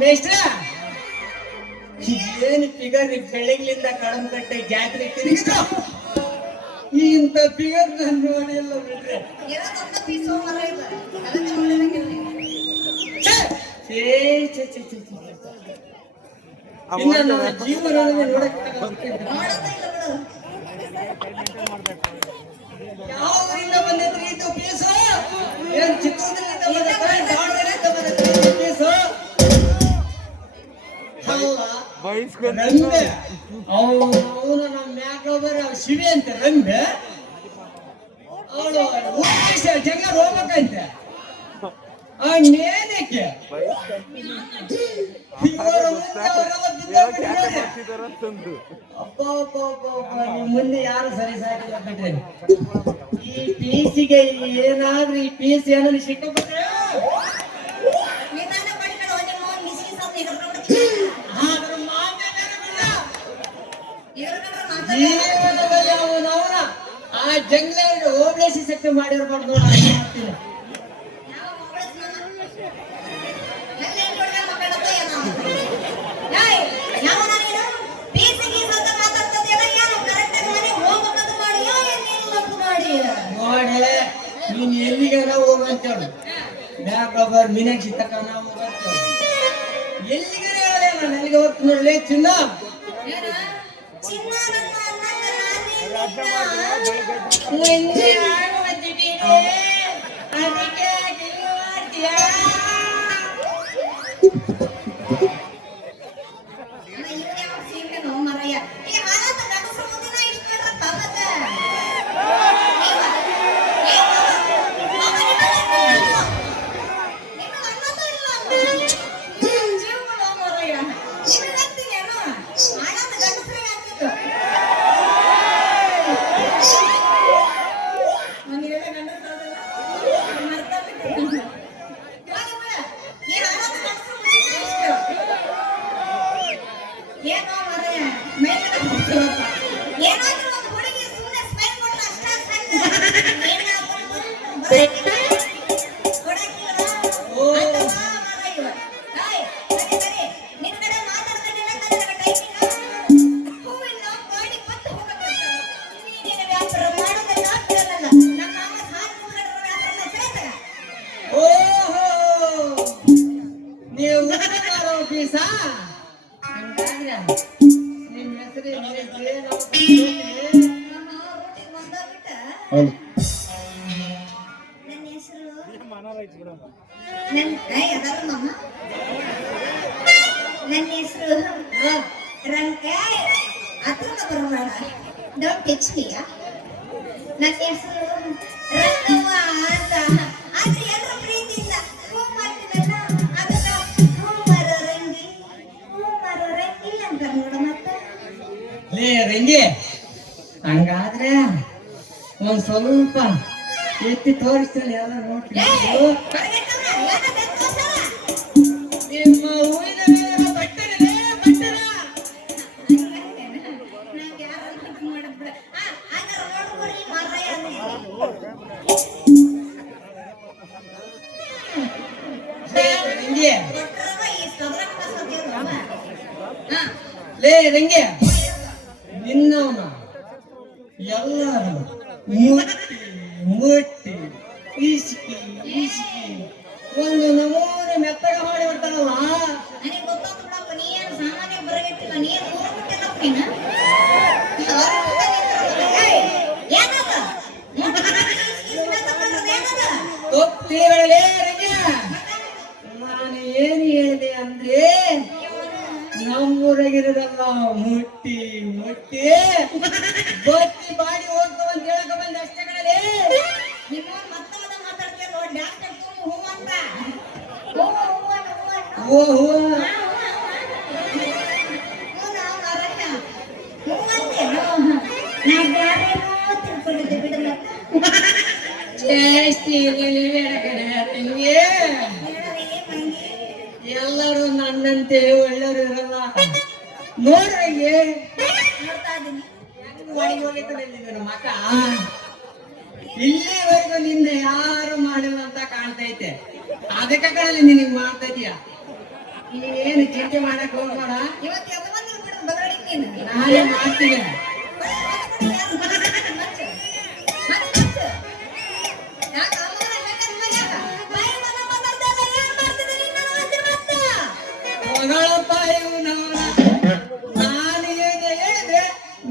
ಮೇಷ್ಟ್ರ ಏನು ಫಿಗರ್ ಬೆಳಗ್ಲಿಂದ ಕಡಂಕಟ್ಟೆ ಜಾತ್ರೆ ತಿರುಗಿದ್ರು ಇಂಥ ಫಿಗರ್ ನಾನು ನೋಡಿಲ್ಲ ಬಿಡ್ರೆ ಛೇ, ಛೇ, ಛೇ, ಛೇ, ಛೇ. ಇನ್ನ ನನ್ನ ಜೀವನವನ್ನೇ ನೋಡಕ್ಕಾಗಲ್ಲ. ಯಾವ ಊರಿಂದ ಬಂದಿದ್ರಿ ಇದು ಪೀಸು? ಏನ್ ಚಿತ್ರದುರ್ಗದಿಂದ ಬಂದದ್ದ? ದಾವಣಗೆರೆಯಿಂದ ಬಂದದ್ದ ಇದು ಪೀಸು? ಅಲ್ಲ, ರಂಬೆ. ಅವನು ನಮ್ಮ ಮ್ಯಾಗ ಬರೋ ಶಿವಿ ಅಂತ ರಂಬೆ. ಅವಳು ಜಗ ಹೋಗ್ಬೇಕಂತೆ ಆ ನೇನಕ್ಕೆ ಮುಂದೆ ಯಾರು ಸರಿ ಸಾಕಿಲ್ಲ ಬಿಟ್ರೆ ಈ ಪೀಸಿಗೆ ಏನಾದ್ರೂ ಈ ಪೀಸ್ ಏನಾದ್ರು ಸಿಕ್ಕಾಬಿಟ್ರೆ ಜೀವನದಲ್ಲಿ ಅವನವನ ಆ ಜಂಗ್ಲ ಓಬ್ಲೇಸಿ ಶಕ್ತಿ ಮಾಡಿರ್ಬಾರ್ದು ನೋಡ ಮಾಡ್ತೀನಿ. ನೋಡೆ ನೀನ್ ಎಲ್ಲಿಗಾರ ಹೋಗಂತೇಳು ಮ್ಯಾಗೊಬ್ಬರ್ ಮೀನಾಕ್ಷಿ ತಕನ ಹೋಗಂತೇಳು ಎಲ್ಲಿಗಾರ ಹೇಳಲೇ ನಾನು ಎಲ್ಲಿಗೆ ಹೋಗ್ತೀನಿ ನೋಡ್ಲಿ ಚಿನ್ನ ಮುಂದೆ ಆಗುವಂತಿದೆ ಅದಕ್ಕೆ ಮಾಡ್ತೀಯಾ ನನ್ನ ಹೆಸರು ಡೋಂಟ್ ಟಚ್ ಮೀ. ನನ್ನ ಹೆಸರು ರಂಗವ್ವ ಅಂತ. ಆದ್ರೆ ಎಲ್ಲರ ಪ್ರೀತಿಯಿಂದ ಹೂ ಮಾಡ್ತೀನಲ್ಲ ಅದನ್ನ ಹೂ ಮಾರೋ ರಂಗಿ ಅಂತ ನೋಡ. ಮತ್ತೆ ಲೇ ರಂಗಿ ಹಂಗಾದ್ರೆ ಒಂದ್ ಸ್ವಲ್ಪ ಎತ್ತಿ ತೋರಿಸ್ತೀನಿ ಎಲ್ಲ ನೋಡ್ತೀನಿ. ನಿಮ್ಮ ಹೂವಿನ ಮೇಲೆ ಬಟ್ಟರೆ ಬಟ್ಟರ ಲೇ ರಂಗೆ ನಿನ್ನವನ ಎಲ್ಲರೂ ಮುಟ್ಟಿ ಮುಟ್ಟಿ ಈಸಿಕಿ ಈಸಿಕಿ ಒಂದು ನಮೂನೆ ಮೆತ್ತಗ ಮಾಡಿ ಬಿಡ್ತಾರಲ್ಲ. ನನಗೆ ಗೊತ್ತಾಗ್ಬಿಡಪ್ಪ, ನೀ ಏನು ಸಾಮಾನ್ಯ ಬರಗಟ್ಟಿಲ್ಲ, ನೀ ಏನು ಕೂರ್ಬಿಟ್ಟಿಲ್ಲ ಗೊತ್ತಿರಲೇ ರಂಗೆ ನಾನು ಏನು ಹೇಳಿದೆ ಅಂದ್ರೆ ನಮ್ಮೂರಾಗಿರೋದಲ್ಲ ಮುಟ್ಟಿ ಮುಟ್ಟಿ ಬತ್ತಿ ಬಾಡಿ ಹೋಗ್ತಾವ ಅಂತ ಹೇಳಕ ಬಂದ ಅಷ್ಟೇ ಕಣಲೇ. ನಿಮ್ಮವ್ರು ಮತ್ತೊಂದು ಮಾತಾಡ್ತೀರ ನೋಡಿ ಡ್ಯಾನ್ಸ್ ಹೂ ಅಂತ ಹೂ ಓ ಹೋ ಜಾಸ್ತಿ ನಿಮಗೆ ಎಲ್ಲರೂ ನನ್ನಂತೆ ಒಳ್ಳೆಯವರು ಇರಲ್ಲ ನೋಡ್ರಂಗೆ ನನ್ನ ಮಕ್ಕ ಇಲ್ಲಿವರೆಗೂ ನಿನ್ನ ಯಾರು ಮಾಡಿಲ್ಲ ಅಂತ ಕಾಣ್ತೈತೆ. ಅದಕ್ಕೆ ಕಣಲ್ಲಿ ನಿನಗೆ ಮಾಡ್ತಾ ಇದೀಯ. ಏನು ಚಿಂತೆ ಮಾಡಕ್ ಹೋಗ್ಬೇಡ, ನಾನೇ ಮಾಡ್ತೀನಿ. ಮಗಳಪ್ಪ ಇವನವನ ನಾನು ಏನು ಹೇಳಿದ್ರೆ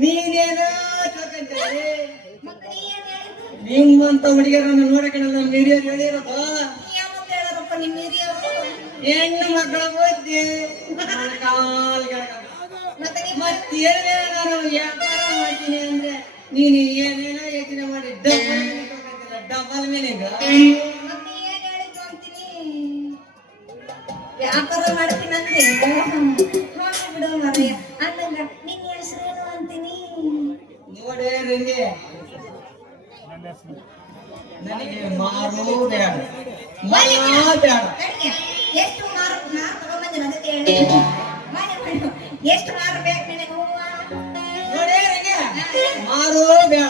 ನೀನೇನೋ ತಿಳ್ಕೊಂತೀರಿ. ನಿಮ್ಮಂತ ಹುಡುಗಿಯರನ್ನು ನೋಡಕಣಲ್ಲ ನಮ್ಮ ಹಿರಿಯರು ಹೇಳಿರೋದು. ಹೆಣ್ಣು ಮಕ್ಕಳ ಬುದ್ಧಿ ಮತ್ತೇನೇ ನಾನು ವ್ಯಾಪಾರ ಮಾಡ್ತೀನಿ ಅಂದ್ರೆ ನೀನು ಏನೇನೋ ಯೋಚನೆ ಮಾಡಿ ಡಬಲ್ ಮೀನಿಂಗ್ ವ್ಯಾಪಾರ ಮಾಡ್ತೀನಂತೆ ಬಿಡು ಮರಯ್ಯ ಅನ್ನಂಗ ನಿನ್ನ ಹೆಸರೇನು ಅಂತೀನಿ. ನೋಡೇ ರಂಗೆ ನನಗೆ ಮಾರು ಬೇಡ ಬೇಡ. ಎಷ್ಟು ಮಾರು ತಗೊಂಬಂದಿನ ಅದಕ್ಕೆ ಹೇಳಿ ಎಷ್ಟು ಮಾರು ಬೇಕು ನಿನಗೆ ಹೂವ? ನೋಡೇ ರಂಗೆ ಮಾರು ಬೇಡ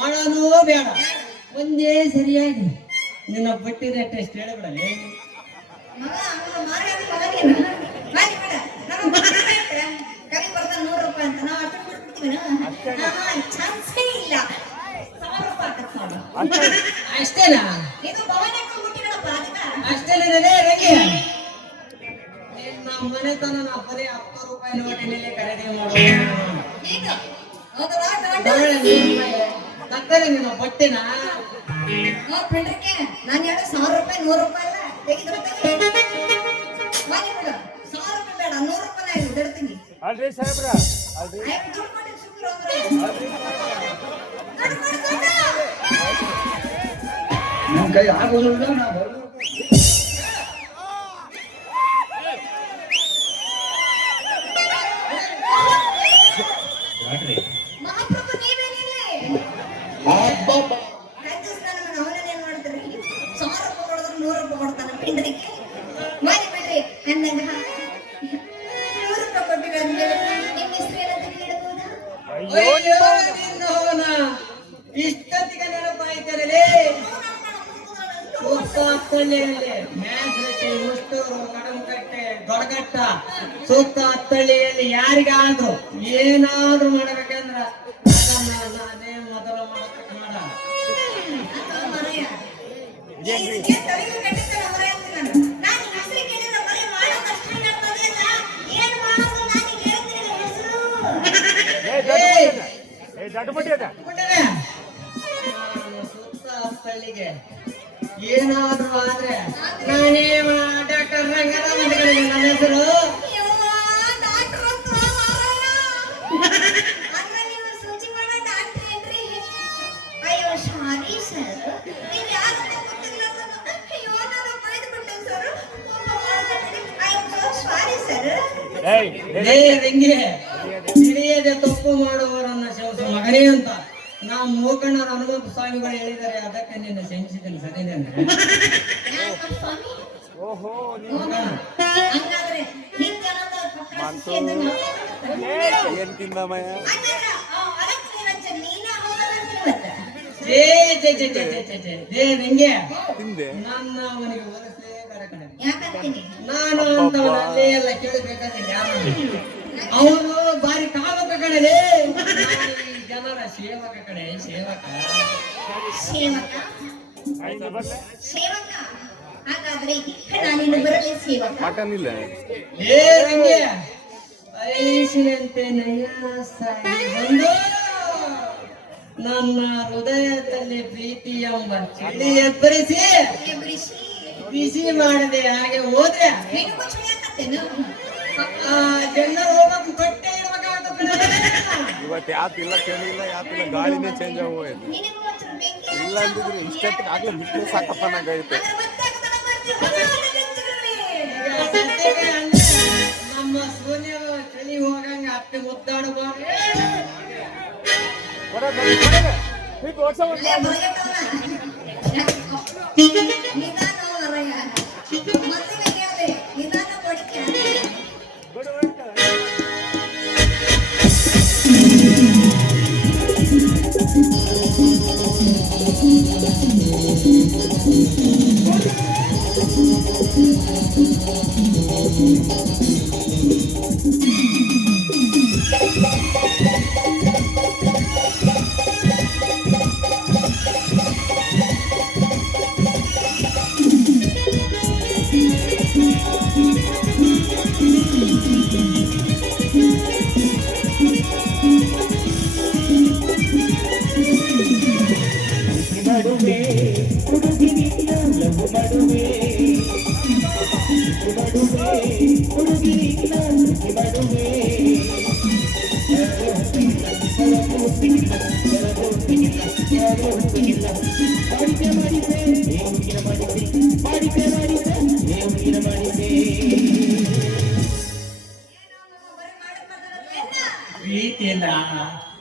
ಮಾಡನೂ ಬೇಡ. ಒಂದೇ ಸರಿಯಾಗಿ ನಿನ್ನ ಬಟ್ಟಿ ರೇಟ್ ಎಷ್ಟು ಹೇಳಿಬಿಡಲಿ. ಮಗ ಅವನು ಮಾರಾಟ ಮಗನೇನು ಮಾಡಿ ಬೇಡ ನಮ್ಮ ಕವಿ ಬರ್ತಾನೆ 100 ರೂಪಾಯಿ ಅಂತ ನಾವು ಅಷ್ಟು ಬಿಡ್ಬಿಡ್ತೀವಿ. ಚಾನ್ಸೇ ಇಲ್ಲ. 1000 ರೂಪಾಯಿ ಆಗತ್ತೆ ನೋಡು. ಅಷ್ಟೇನಾ? ಇದು ಭವನಕ್ಕೆ ಮುಟ್ಟಿಗಳಪ್ಪ ಅದಕ್ಕೆ ಅಷ್ಟೇನೇ ರಂಗೆ ನಿನ್ನ ಮನೆತನ ನಾ ಬರೀ 10 ರೂಪಾಯಿ ನೋಟಿನಲ್ಲಿ ಖರೀದಿ ಮಾಡೋದು. ಈಗ ಹೌದಾ ತಕ್ಕರೆ ನಿನ್ನ ಬಟ್ಟೆನಾ ಪಿಂಡ್ರಕ್ಕೆ ನಾನು ಹೇಳಿ 1000 ರೂಪಾಯಿ 100 ರೂಪಾಯಿ ಅಲ್ಲ ತೆಗೆದ್ರೆ ಮಾಡಿ ಬಿಡು. 1000 ರೂಪಾಯಿ ಬೇಡ 100 ರೂಪಾಯಿ ನಾನು ಇಡ್ತೀನಿ. ಅಲ್ರಿ ಸಾಹೇಬ್ರ ಅಲ್ರಿ ನನ್ನ ಕೈ ಆಗೋದಿಲ್ಲ ನಾ ಬರ್ಬೇಕು. ಮಹಾಪ್ರಭು ನೀವೇನಿಲ್ಲ ಅಬ್ಬಬ್ಬ. ಅವನೇನ್ ಮಾಡ್ತಾರೆ 1000 ರೂಪಾಯಿ ಕೊಡಿದ್ರೆ 100 ರೂಪಾಯಿ ಕೊಡ್ತಾನ ಪಿಂಡ್ರಿಗೆ ಮಾಡಿ ಬಿಡ್ರಿ ಅಂದಂಗ 100 ರೂಪಾಯಿ ಕೊಟ್ಟಿದ್ರೆ ನಿಮ್ಮ ಹೆಸರು ಏನಂತ ಹೇಳ್ಬೋದಾ? ಅಯ್ಯೋ ನಿನ್ನವನ ಇಷ್ಟೊತ್ತಿಗೆ ನೆನಪಾಯ್ತಾರಲೇ. ಸುತ್ತಹತ್ತಳ್ಳಿಯಲ್ಲಿ ಮ್ಯಾನ್ಸಟ್ಟಿ ಮುಷ್ಟೂರು ಕಡಂಕಟ್ಟೆ ದೊಡ್ಡಗಟ್ಟ ಸುತ್ತಹತ್ತಳ್ಳಿಯಲ್ಲಿ ಯಾರಿಗಾದ್ರೂ ಏನಾದ್ರೂ ಮಾಡಬೇಕಂದ್ರ ಅದನ್ನ ನಾನೇ ಮೊದಲು ಮಾಡಬೇಕು ಮಾಡ. ದೊಡ್ಡ ಬಡ್ಡಿ ಅದ ನಾನು ಸುತ್ತಹತ್ತಳ್ಳಿಗೆ ಏನಾದ್ರೂ ಆದ್ರೆ ನಾನೇ ಡಾಕ್ಟರ್ ರಂಗರಾವ್ ಅಂತ ನನ್ನ ಹೆಸರು. ರಂಗೆ ತಿಳಿಯದೆ ತಪ್ಪು ಮಾಡುವವರನ್ನ ಶಂಸು ಮಗನೇ ಅಂತ ನಾವು ಮೂಕಣ್ಣರ ಹನುಮಂತ ಸ್ವಾಮಿಗಳು ಹೇಳಿದ್ದಾರೆ. ಅದಕ್ಕೆ ನಿನ್ನ ಶಂಸಿದ್ದೀನಿ ಸರಿದೇನೆ. ಓಹೋ ಹಂಗಾದ್ರೆ ನಿನ್ ಜನದ ಏನ್ ತಿಂದಮ್ಮಯ್ಯ ಜೇ ಜೇ ಜೇ ಜೇ ಜೇ ಜೇ ಜೇ ಜೇ ರಂಗೆ ತಿಂದೆ ನನ್ನ ಅವನಿಗೆ ಹೋಲಿಸಲೇ ಬೇಡ ಕಣೆ. ಯಾಕಂತೀನಿ ನಾನು ಅಂತವನಲ್ಲೇ ಎಲ್ಲ ಕೇಳಬೇಕಾದ್ರೆ ಯಾರು ಅವನು ಬಾರಿ ಕಾಮಕ ಕಣಲೇ. ಈ ಜನರ ಸೇವಕ ಕಣೆ ಸೇವಕ ಸೇವಕ ಸೇವಕ ಹಾಗಾದ್ರೆ ನಾನಿನ್ನು ಬರಲಿ ಸೇವಕ. ಮಟನ್ ಇಲ್ಲ ಏ ರಂಗೆ ಐಸಿನಂತೆ ಬಂದು ನನ್ನ ಹೃದಯದಲ್ಲಿ ಪ್ರೀತಿ ಎಂಬ ಚಳಿ ಎಬ್ಬರಿಸಿ ಬಿಸಿ ಮಾಡದೆ ಹಾಗೆ ಹೋದ್ರೆ ನಿನಗೂ ಚಳಿ ಆಗತ್ತೇನು? ಜನರು ಹೋಗಕ್ಕೆ ಕಟ್ಟೆ ಇರ್ಬೇಕಾಗ್ತದೆ. ಇವತ್ತು ಯಾತಿಲ್ಲ ಚಳಿ ಇಲ್ಲ ಯಾತಿಲ್ಲ ಗಾಳಿನೇ ಚೇಂಜ್ ಆಗೋಯ್ತು. ಇಲ್ಲ ಅಂದಿದ್ರೆ ಇಷ್ಟೊತ್ತಿಗೆ ಆಗ್ಲೇ ಬಿಟ್ಟು ಸಾಕಪ್ಪ ನಂಗೈತೆ. ಸದ್ಯಕ್ಕೆ ಅಂದ್ರೆ ನಮ್ಮ ಸೂರ್ಯ ಚಳಿ ಹೋಗಂಗ ಅಪ್ಪೆ ಮುದ್ದಾಡಬಾರ್ದು. ಮಾಡುವೆ ಹುಡುಗಿನಿಂದ ಲವ್ ಮಾಡುವೆ ಮಾಡುವೆ ಹುಡುಗಿನಿಂದ ಮಾಡುವೆ ಮಾಡಿದ್ದೆ ಮಾಡಿದ್ದೆ ದೇವರಿಗೆ ಮಾಡಿದ್ದೆ ಮಾಡಿದ್ದೆ ಮಾಡಿದ್ದೆ ದೇವರಿಗೆ ಮಾಡಿದ್ದೆ ಪ್ರೀತಿನ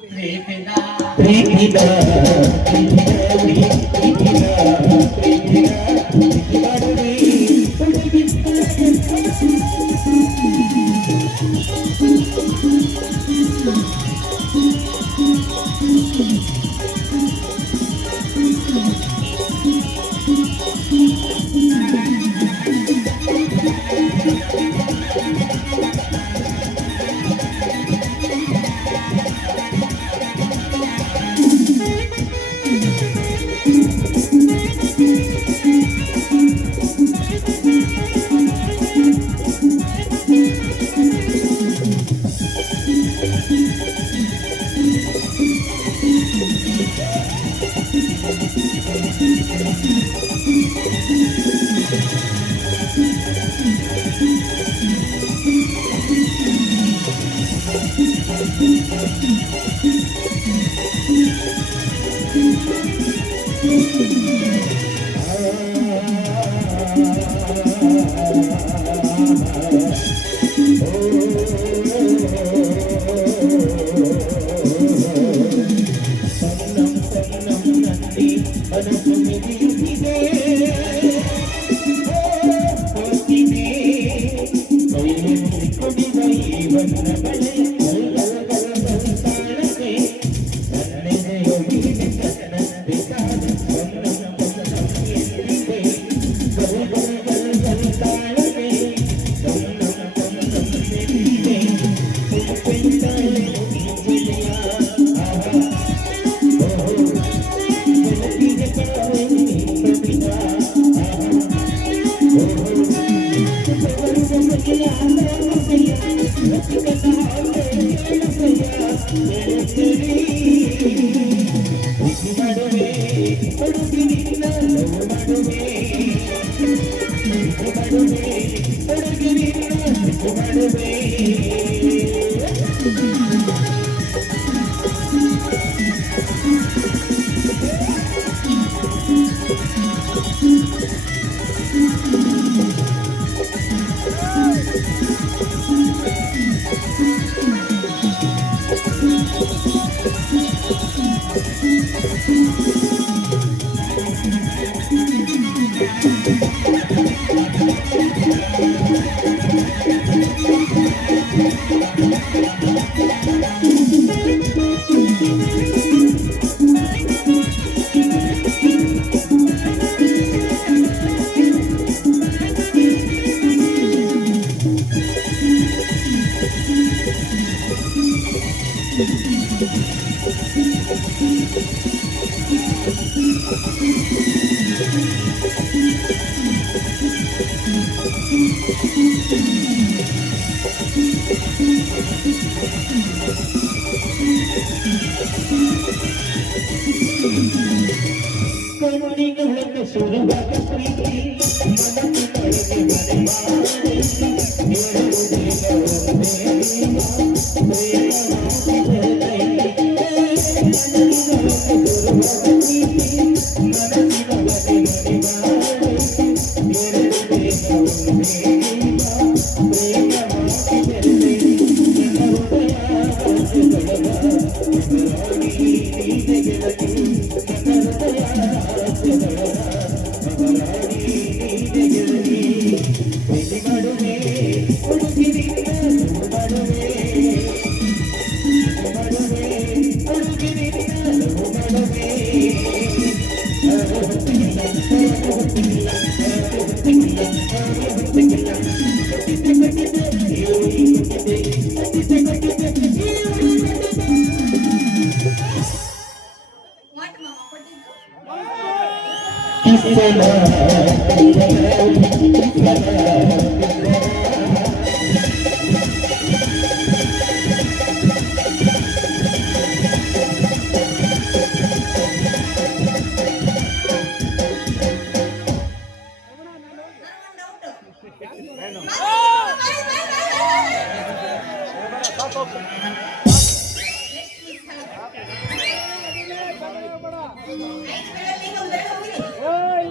ಪ್ರೀತಿನ ಪ್ರೀತಿನ ಪ್ರೀತಿನ ಪ್ರೀತಿನ ಮಾಡುವೆ ಕಣ್ಣಿಗಳ ಸುರವಾದ ಪ್ರೀತಿ ಮನಸ್ಸು ಕಳೆದು ಮನೆ ಮಾಡಿ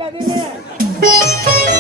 ಹೋಗಿದೆ